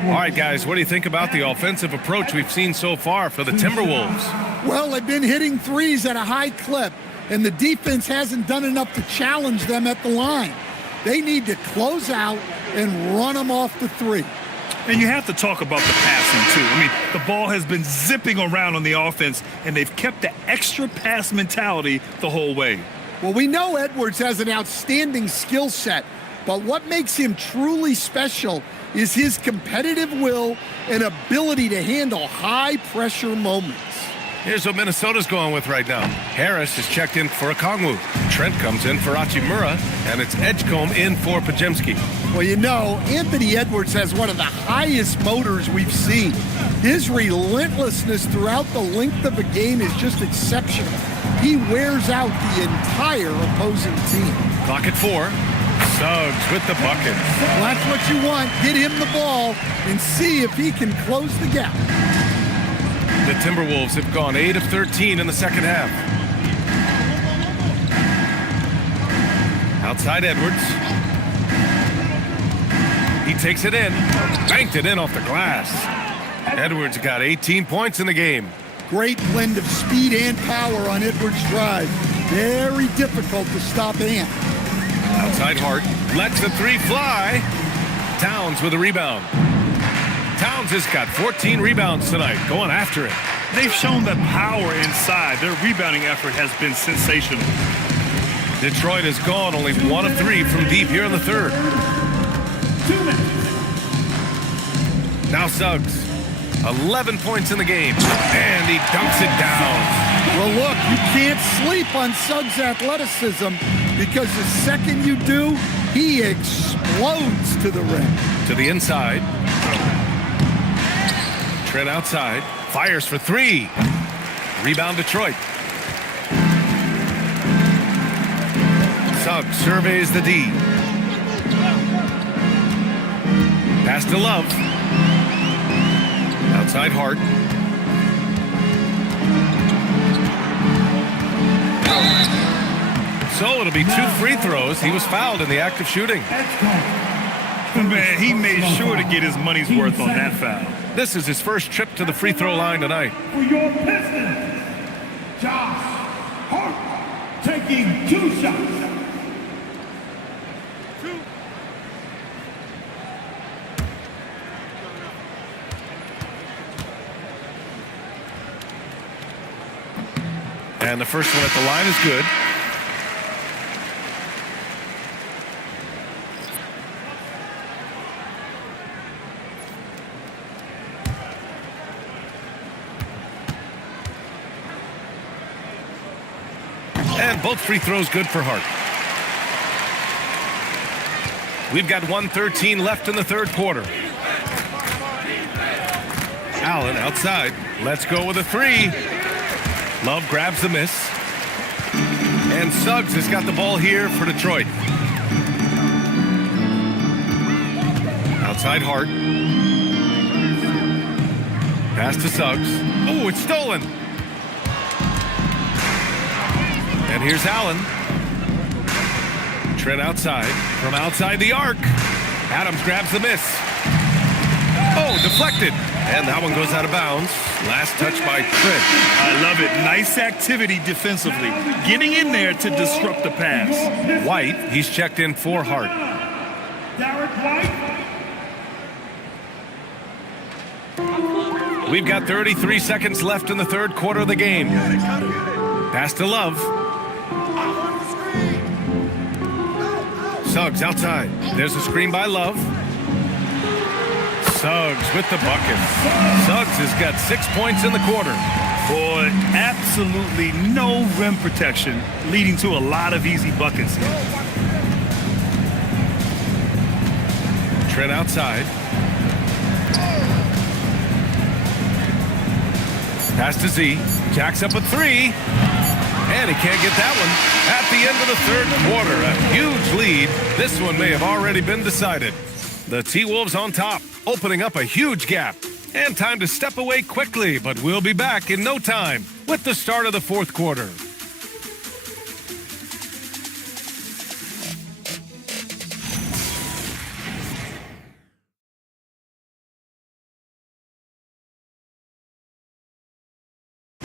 All right, guys, what do you think about the offensive approach we've seen so far for the Timberwolves? Well, they've been hitting threes at a high clip, and the defense hasn't done enough to challenge them at the line. They need to close out and run them off the three. And you have to talk about the passing, too. I mean, the ball has been zipping around on the offense, and they've kept the extra pass mentality the whole way. Well, we know Edwards has an outstanding skill set, but what makes him truly special is his competitive will and ability to handle high-pressure moments. Here's what Minnesota's going with right now. Harris is checked in for Okongwu. Trent comes in for Hachimura, and it's Edgecombe in for Pajemski. Well, you know, Anthony Edwards has one of the highest motors we've seen. His relentlessness throughout the length of a game is just exceptional. he wears out the entire opposing team. Clock at 4. Suggs with the bucket. Well, that's what you want. Get him the ball and see if he can close the gap. The Timberwolves have gone 8 of 13 in the second half. Outside Edwards. He takes it in. Banked it in off the glass. Edwards got 18 points in the game. Great blend of speed and power on Edwards' drive. Very difficult to stop Ant. Outside Hart. Lets the 3 fly. Towns with a rebound. Towns has got 14 rebounds tonight, going after it. They've shown the power inside. Their rebounding effort has been sensational. Detroit has gone only 1 of 3 from deep here in the third. 2 minutes. Now Suggs. 11 points in the game. And he dunks it down. Well, look, you can't sleep on Suggs' athleticism because the second you do, he explodes to the rim. To the inside. Trent outside. Fires for 3. Rebound Detroit. Suggs surveys the D. Pass to Love. Outside Hart. So it'll be 2 free throws. He was fouled in the act of shooting. Man, he made sure to get his money's worth on that foul. This is his first trip to the free throw line tonight. For your Pistons, Josh Hart taking 2 shots. And the first one at the line is good. And both free throws good for Hart. We've got 1:13 left in the third quarter. Allen outside. Let's go with a 3. Love grabs the miss. And Suggs has got the ball here for Detroit. Outside Hart. Pass to Suggs. Oh, it's stolen. And here's Allen. Trent outside. From outside the arc. Adams grabs the miss. Oh, deflected. And that one goes out of bounds. Last touch by Trent. I love it. Nice activity defensively. Getting in there to disrupt the pass. White, he's checked in for Hart. Derek White. We've got 33 seconds left in the third quarter of the game. Pass to Love. Suggs outside. There's a screen by Love. Suggs with the bucket. Suggs has got 6 points in the quarter. Boy, absolutely no rim protection, leading to a lot of easy buckets here. Trent outside. Pass to Z. Jacks up a 3. And he can't get that one. At the end of the third quarter, a huge lead. This one may have already been decided. The T-Wolves on top, opening up a huge gap. And time to step away quickly, but we'll be back in no time with the start of the fourth quarter.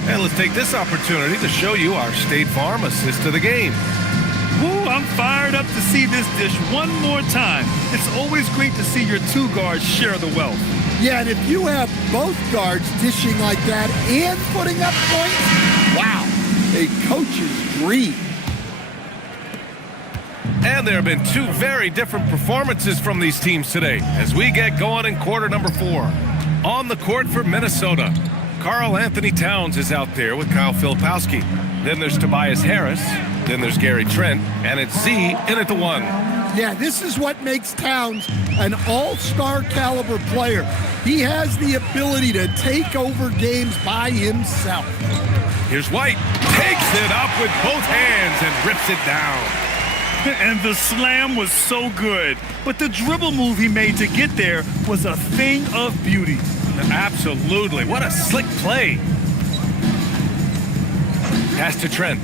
And let's take this opportunity to show you our State Farm assist of the game. Woo, I'm fired up to see this dish one more time. It's always great to see your 2 guards share the wealth. Yeah, and if you have both guards dishing like that and putting up points, wow, a coach's dream. And there have been 2 very different performances from these teams today as we get going in quarter number 4. On the court for Minnesota, Karl Anthony Towns is out there with Kyle Filipowski. Then there's Tobias Harris. Then there's Gary Trent. And it's Z in at the 1. Yeah, this is what makes Towns an all-star caliber player. He has the ability to take over games by himself. Here's White. Takes it up with both hands and rips it down. And the slam was so good. But the dribble move he made to get there was a thing of beauty. Absolutely. What a slick play. Pass to Trent.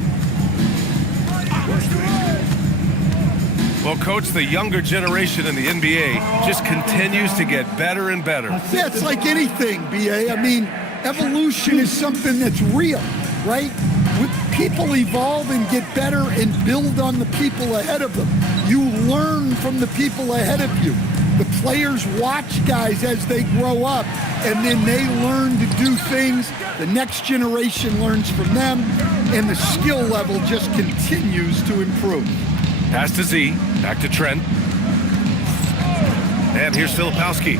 Well, Coach, the younger generation in the NBA just continues to get better and better. Yeah, it's like anything, B.A. I mean, evolution is something that's real, right? People evolve and get better and build on the people ahead of them. You learn from the people ahead of you. The players watch guys as they grow up, and then they learn to do things. The next generation learns from them, and the skill level just continues to improve. Pass to Z, back to Trent. And here's Filipowski.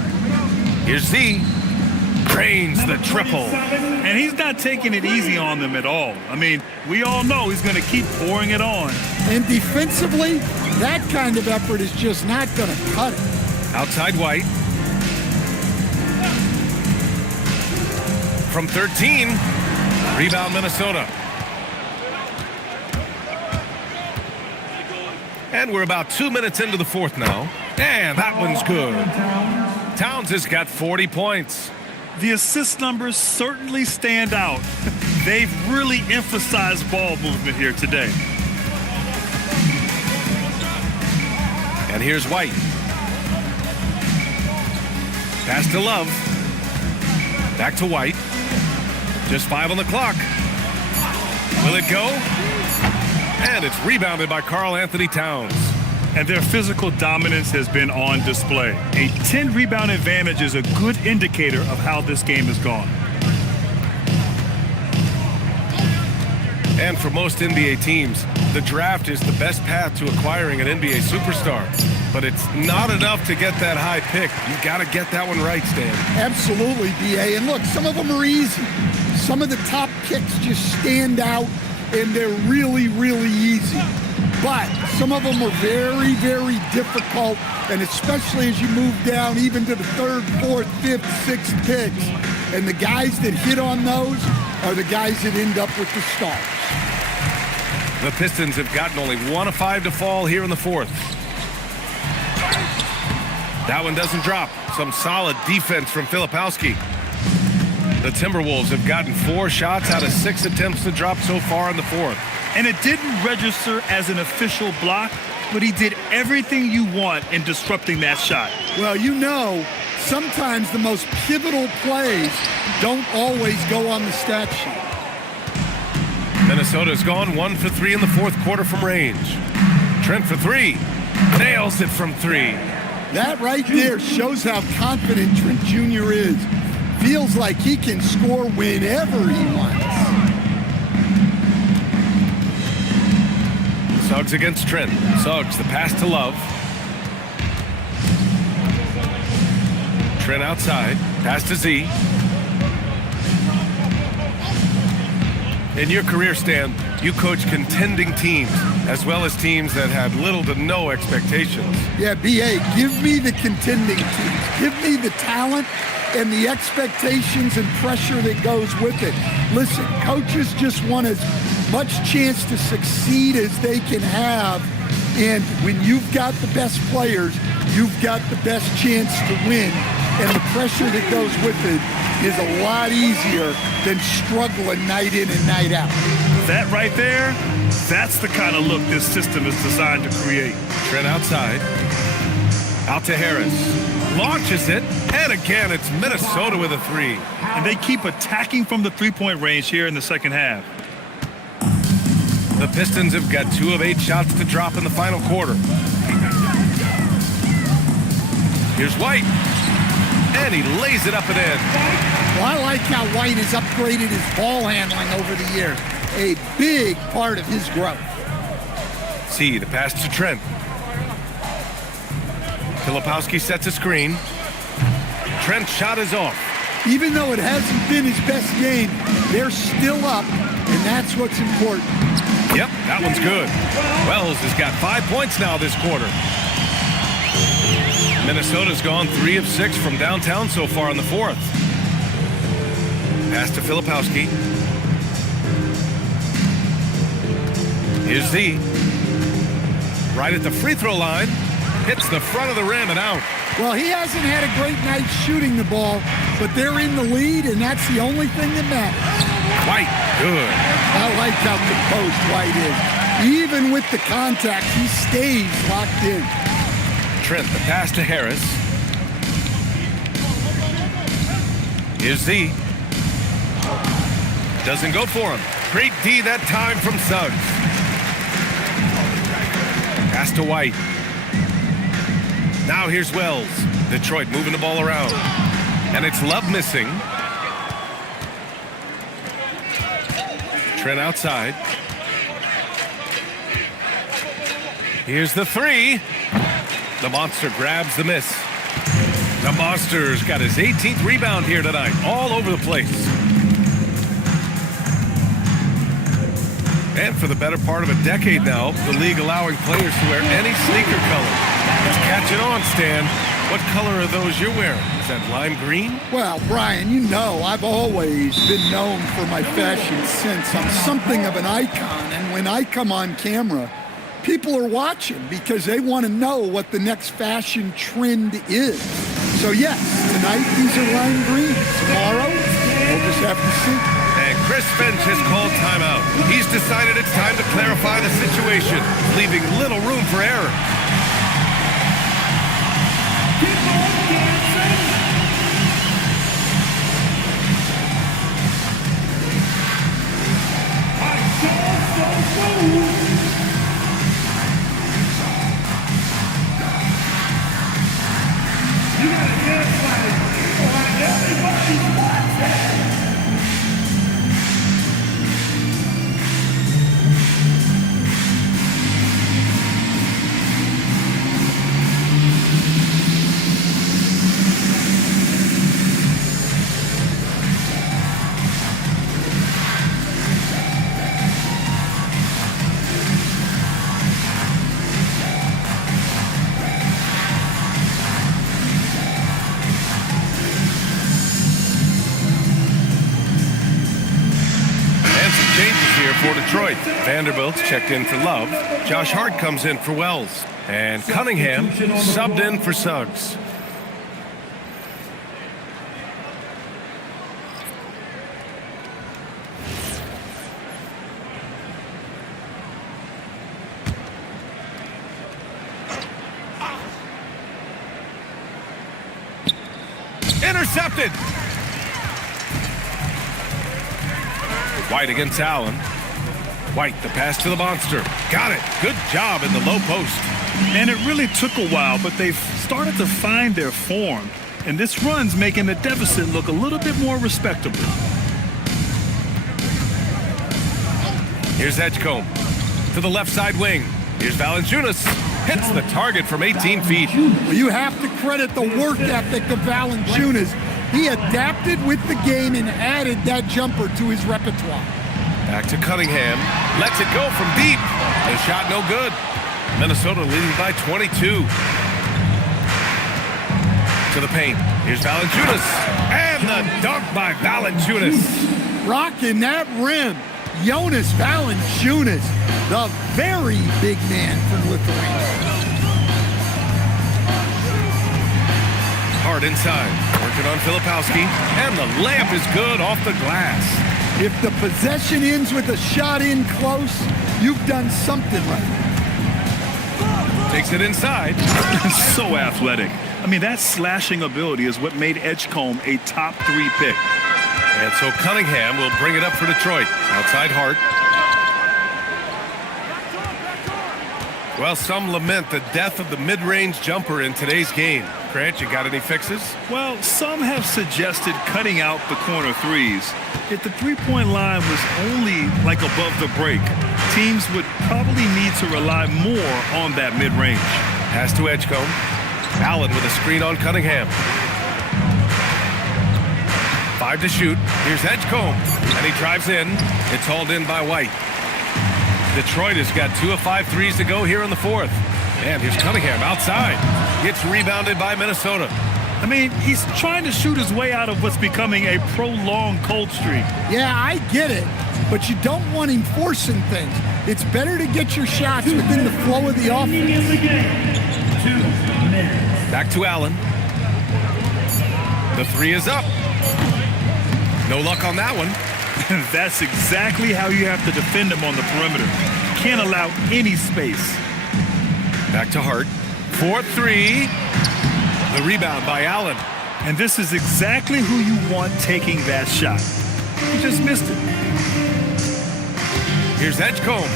Here's Z. Drains the triple. And he's not taking it easy on them at all. I mean, we all know he's going to keep pouring it on. And defensively, that kind of effort is just not going to cut it. Outside White. From 13, rebound Minnesota. And we're about 2 minutes into the fourth now. And that one's good. Towns has got 40 points. The assist numbers certainly stand out. They've really emphasized ball movement here today. And here's White. Pass to Love. Back to White. Just 5 on the clock. Will it go? And it's rebounded by Karl Anthony Towns. And their physical dominance has been on display. A 10-rebound advantage is a good indicator of how this game has gone. And for most NBA teams, the draft is the best path to acquiring an NBA superstar. But it's not enough to get that high pick. You've got to get that one right, Stan. Absolutely, B.A. And look, some of them are easy. Some of the top picks just stand out, and they're really, really easy. But some of them are very, very difficult, and especially as you move down even to the 3rd, 4th, 5th, 6th picks. And the guys that hit on those are the guys that end up with the stars. The Pistons have gotten only 1 of 5 to fall here in the 4th. That one doesn't drop. Some solid defense from Filipowski. The Timberwolves have gotten 4 shots out of 6 attempts to drop so far in the 4th. And it didn't register as an official block, but he did everything you want in disrupting that shot. Well, you know, sometimes the most pivotal plays don't always go on the stat sheet. Minnesota's gone 1 for 3 in the 4th quarter from range. Trent for 3. Nails it from 3. That right there shows how confident Trent Jr. is. Feels like he can score whenever he wants. Suggs against Trent. Suggs, the pass to Love. Trent outside. Pass to Z. In your career, Stan, you coach contending teams as well as teams that had little to no expectations. Yeah, B.A., give me the contending teams. Give me the talent and the expectations and pressure that goes with it. Listen, coaches just want as much chance to succeed as they can have. And when you've got the best players, you've got the best chance to win. And the pressure that goes with it is a lot easier than struggling night in and night out. That right there, that's the kind of look this system is designed to create. Trent outside. Out to Harris. Launches it. And again, it's Minnesota with a 3. And they keep attacking from the three-point range here in the second half. The Pistons have got 2 of 8 shots to drop in the final quarter. Here's White. And he lays it up and in. Well, I like how White has upgraded his ball handling over the years. A big part of his growth. See the pass to Trent. Filipowski sets a screen. Trent's shot is off. Even though it hasn't been his best game, they're still up, and that's what's important. Yep, that one's good. Wells has got 5 points now this quarter. Minnesota's gone 3 of 6 from downtown so far in the 4th. Pass to Filipowski. Here's Z. Right at the free throw line. Hits the front of the rim and out. Well, he hasn't had a great night shooting the ball, but they're in the lead, and that's the only thing that matters. White, good. I like how composed White is. Even with the contact, he stays locked in. Trent, the pass to Harris. Here's Z. Doesn't go for him. Great D that time from Suggs. Pass to White. Now here's Wells. Detroit moving the ball around. And it's Love missing. Trent outside. Here's the three. The Monster grabs the miss. The Monster's got his 18th rebound here tonight. All over the place. And for the better part of a decade now, the league allowing players to wear any sneaker color. It's catching on, Stan. What color are those you're wearing? Is that lime green? Well, Brian, you know I've always been known for my fashion sense. I'm something of an icon, and when I come on camera, people are watching because they want to know what the next fashion trend is. So yes, tonight these are lime green. Tomorrow, we'll just have to see. And Chris Finch has called timeout. He's decided it's time to clarify the situation, leaving little room for error. Keep on dancing. I saw so smooth. You gotta dance like everybody's watching. For Detroit, Vanderbilt's checked in for Love. Josh Hart comes in for Wells. And Cunningham subbed in for Suggs. Intercepted! White against Allen. White, the pass to the Monster. Got it. Good job in the low post. And it really took a while, but they've started to find their form. And this run's making the deficit look a little bit more respectable. Here's Edgecombe to the left side wing. Here's Valanciunas. Hits the target from 18 feet. Well, you have to credit the work ethic of Valanciunas. He adapted with the game and added that jumper to his repertoire. Back to Cunningham. Lets it go from deep. The shot no good. Minnesota leading by 22. To the paint. Here's Valanciunas. And the dunk by Valanciunas. Rocking that rim. Jonas Valanciunas, the very big man from Lithuania. Hard inside. Working on Filipowski. And the layup is good off the glass. If the possession ends with a shot in close, you've done something right. Takes it inside. So athletic. I mean, that slashing ability is what made Edgecombe a top 3 pick. And so Cunningham will bring it up for Detroit. Outside Hart. Well, some lament the death of the mid-range jumper in today's game. Grant, you got any fixes? Well, some have suggested cutting out the corner threes. If the three-point line was only like above the break, teams would probably need to rely more on that mid-range. Pass to Edgecombe. Allen with a screen on Cunningham. 5 to shoot. Here's Edgecombe. And he drives in. It's hauled in by White. Detroit has got 2 of 5 threes to go here in the fourth. And here's Cunningham outside. Gets rebounded by Minnesota. I mean, he's trying to shoot his way out of what's becoming a prolonged cold streak. Yeah, I get it. but you don't want him forcing things. It's better to get your shots within the flow of the offense. In the game, 2 minutes. Back to Allen. The three is up. No luck on that one. That's exactly how you have to defend him on the perimeter. Can't allow any space. Back to Hart. 4-3. The rebound by Allen. And this is exactly who you want taking that shot. He just missed it. Here's Edgecombe.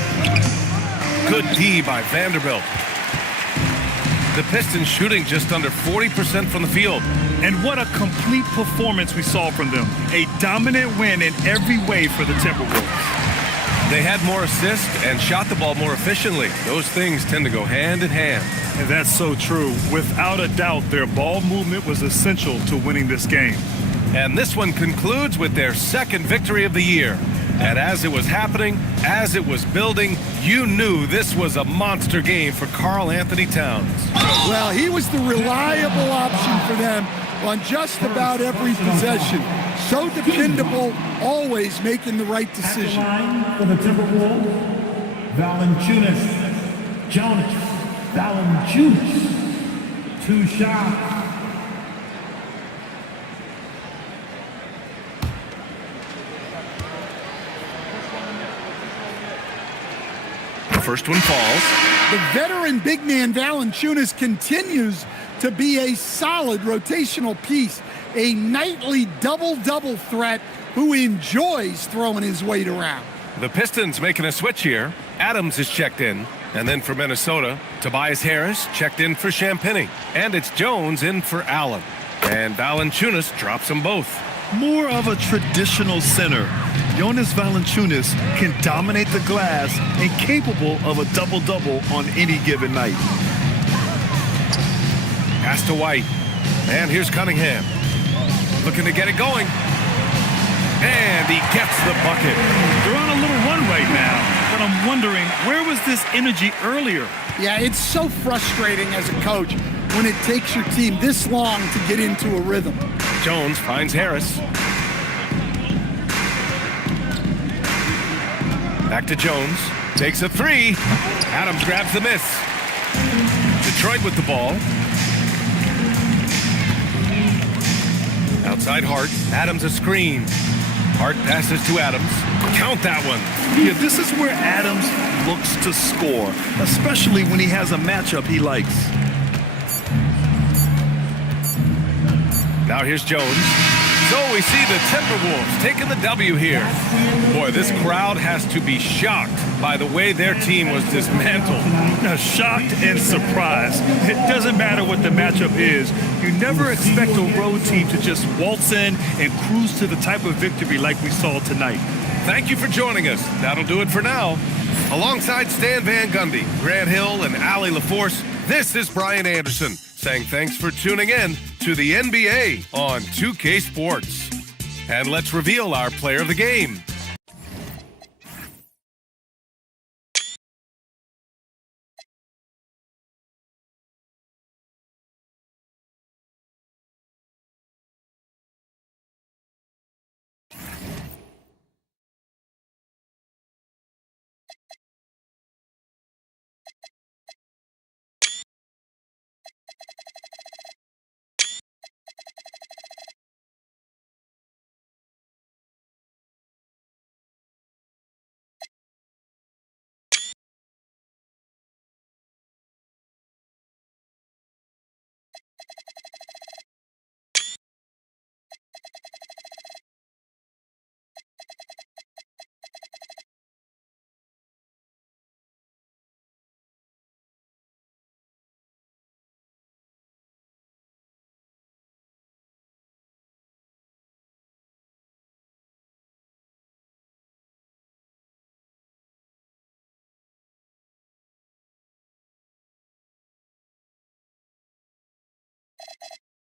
Good D by Vanderbilt. The Pistons shooting just under 40% from the field. And what a complete performance we saw from them. A dominant win in every way for the Timberwolves. They had more assists and shot the ball more efficiently. Those things tend to go hand in hand. And that's so true. Without a doubt, their ball movement was essential to winning this game. And this one concludes with their second victory of the year. And as it was happening, as it was building, you knew this was a monster game for Karl Anthony Towns. Well, he was the reliable option for them on just about every possession. So dependable, always making the right decision. For the Timberwolves, Valanciunas, Jonas, Valanciunas, 2 shots. First one falls. The veteran big man Valanciunas continues to be a solid rotational piece, a nightly double-double threat who enjoys throwing his weight around. The Pistons making a switch here. Adams is checked in. And then for Minnesota, Tobias Harris checked in for Champagny. And it's Jones in for Allen. And Valanciunas drops them both. More of a traditional center, Jonas Valanciunas can dominate the glass and capable of a double-double on any given night. Pass to White. And here's Cunningham. Looking to get it going. And he gets the bucket. They're on a little run right now, but I'm wondering, where was this energy earlier? Yeah, it's so frustrating as a coach when it takes your team this long to get into a rhythm. Jones finds Harris. Back to Jones. Takes a three. Adams grabs the miss. Detroit with the ball. Outside Hart. Adams a screen. Hart passes to Adams. Count that one. Yeah, this is where Adams looks to score, especially when he has a matchup he likes. Now here's Jones. So we see the Timberwolves taking the W here. Boy, this crowd has to be shocked by the way their team was dismantled. Now, shocked and surprised. It doesn't matter what the matchup is. You never expect a road team to just waltz in and cruise to the type of victory like we saw tonight. Thank you for joining us. That'll do it for now. Alongside Stan Van Gundy, Grant Hill, and Allie LaForce, this is Brian Anderson saying thanks for tuning in to the NBA on 2K Sports. And let's reveal our player of the game.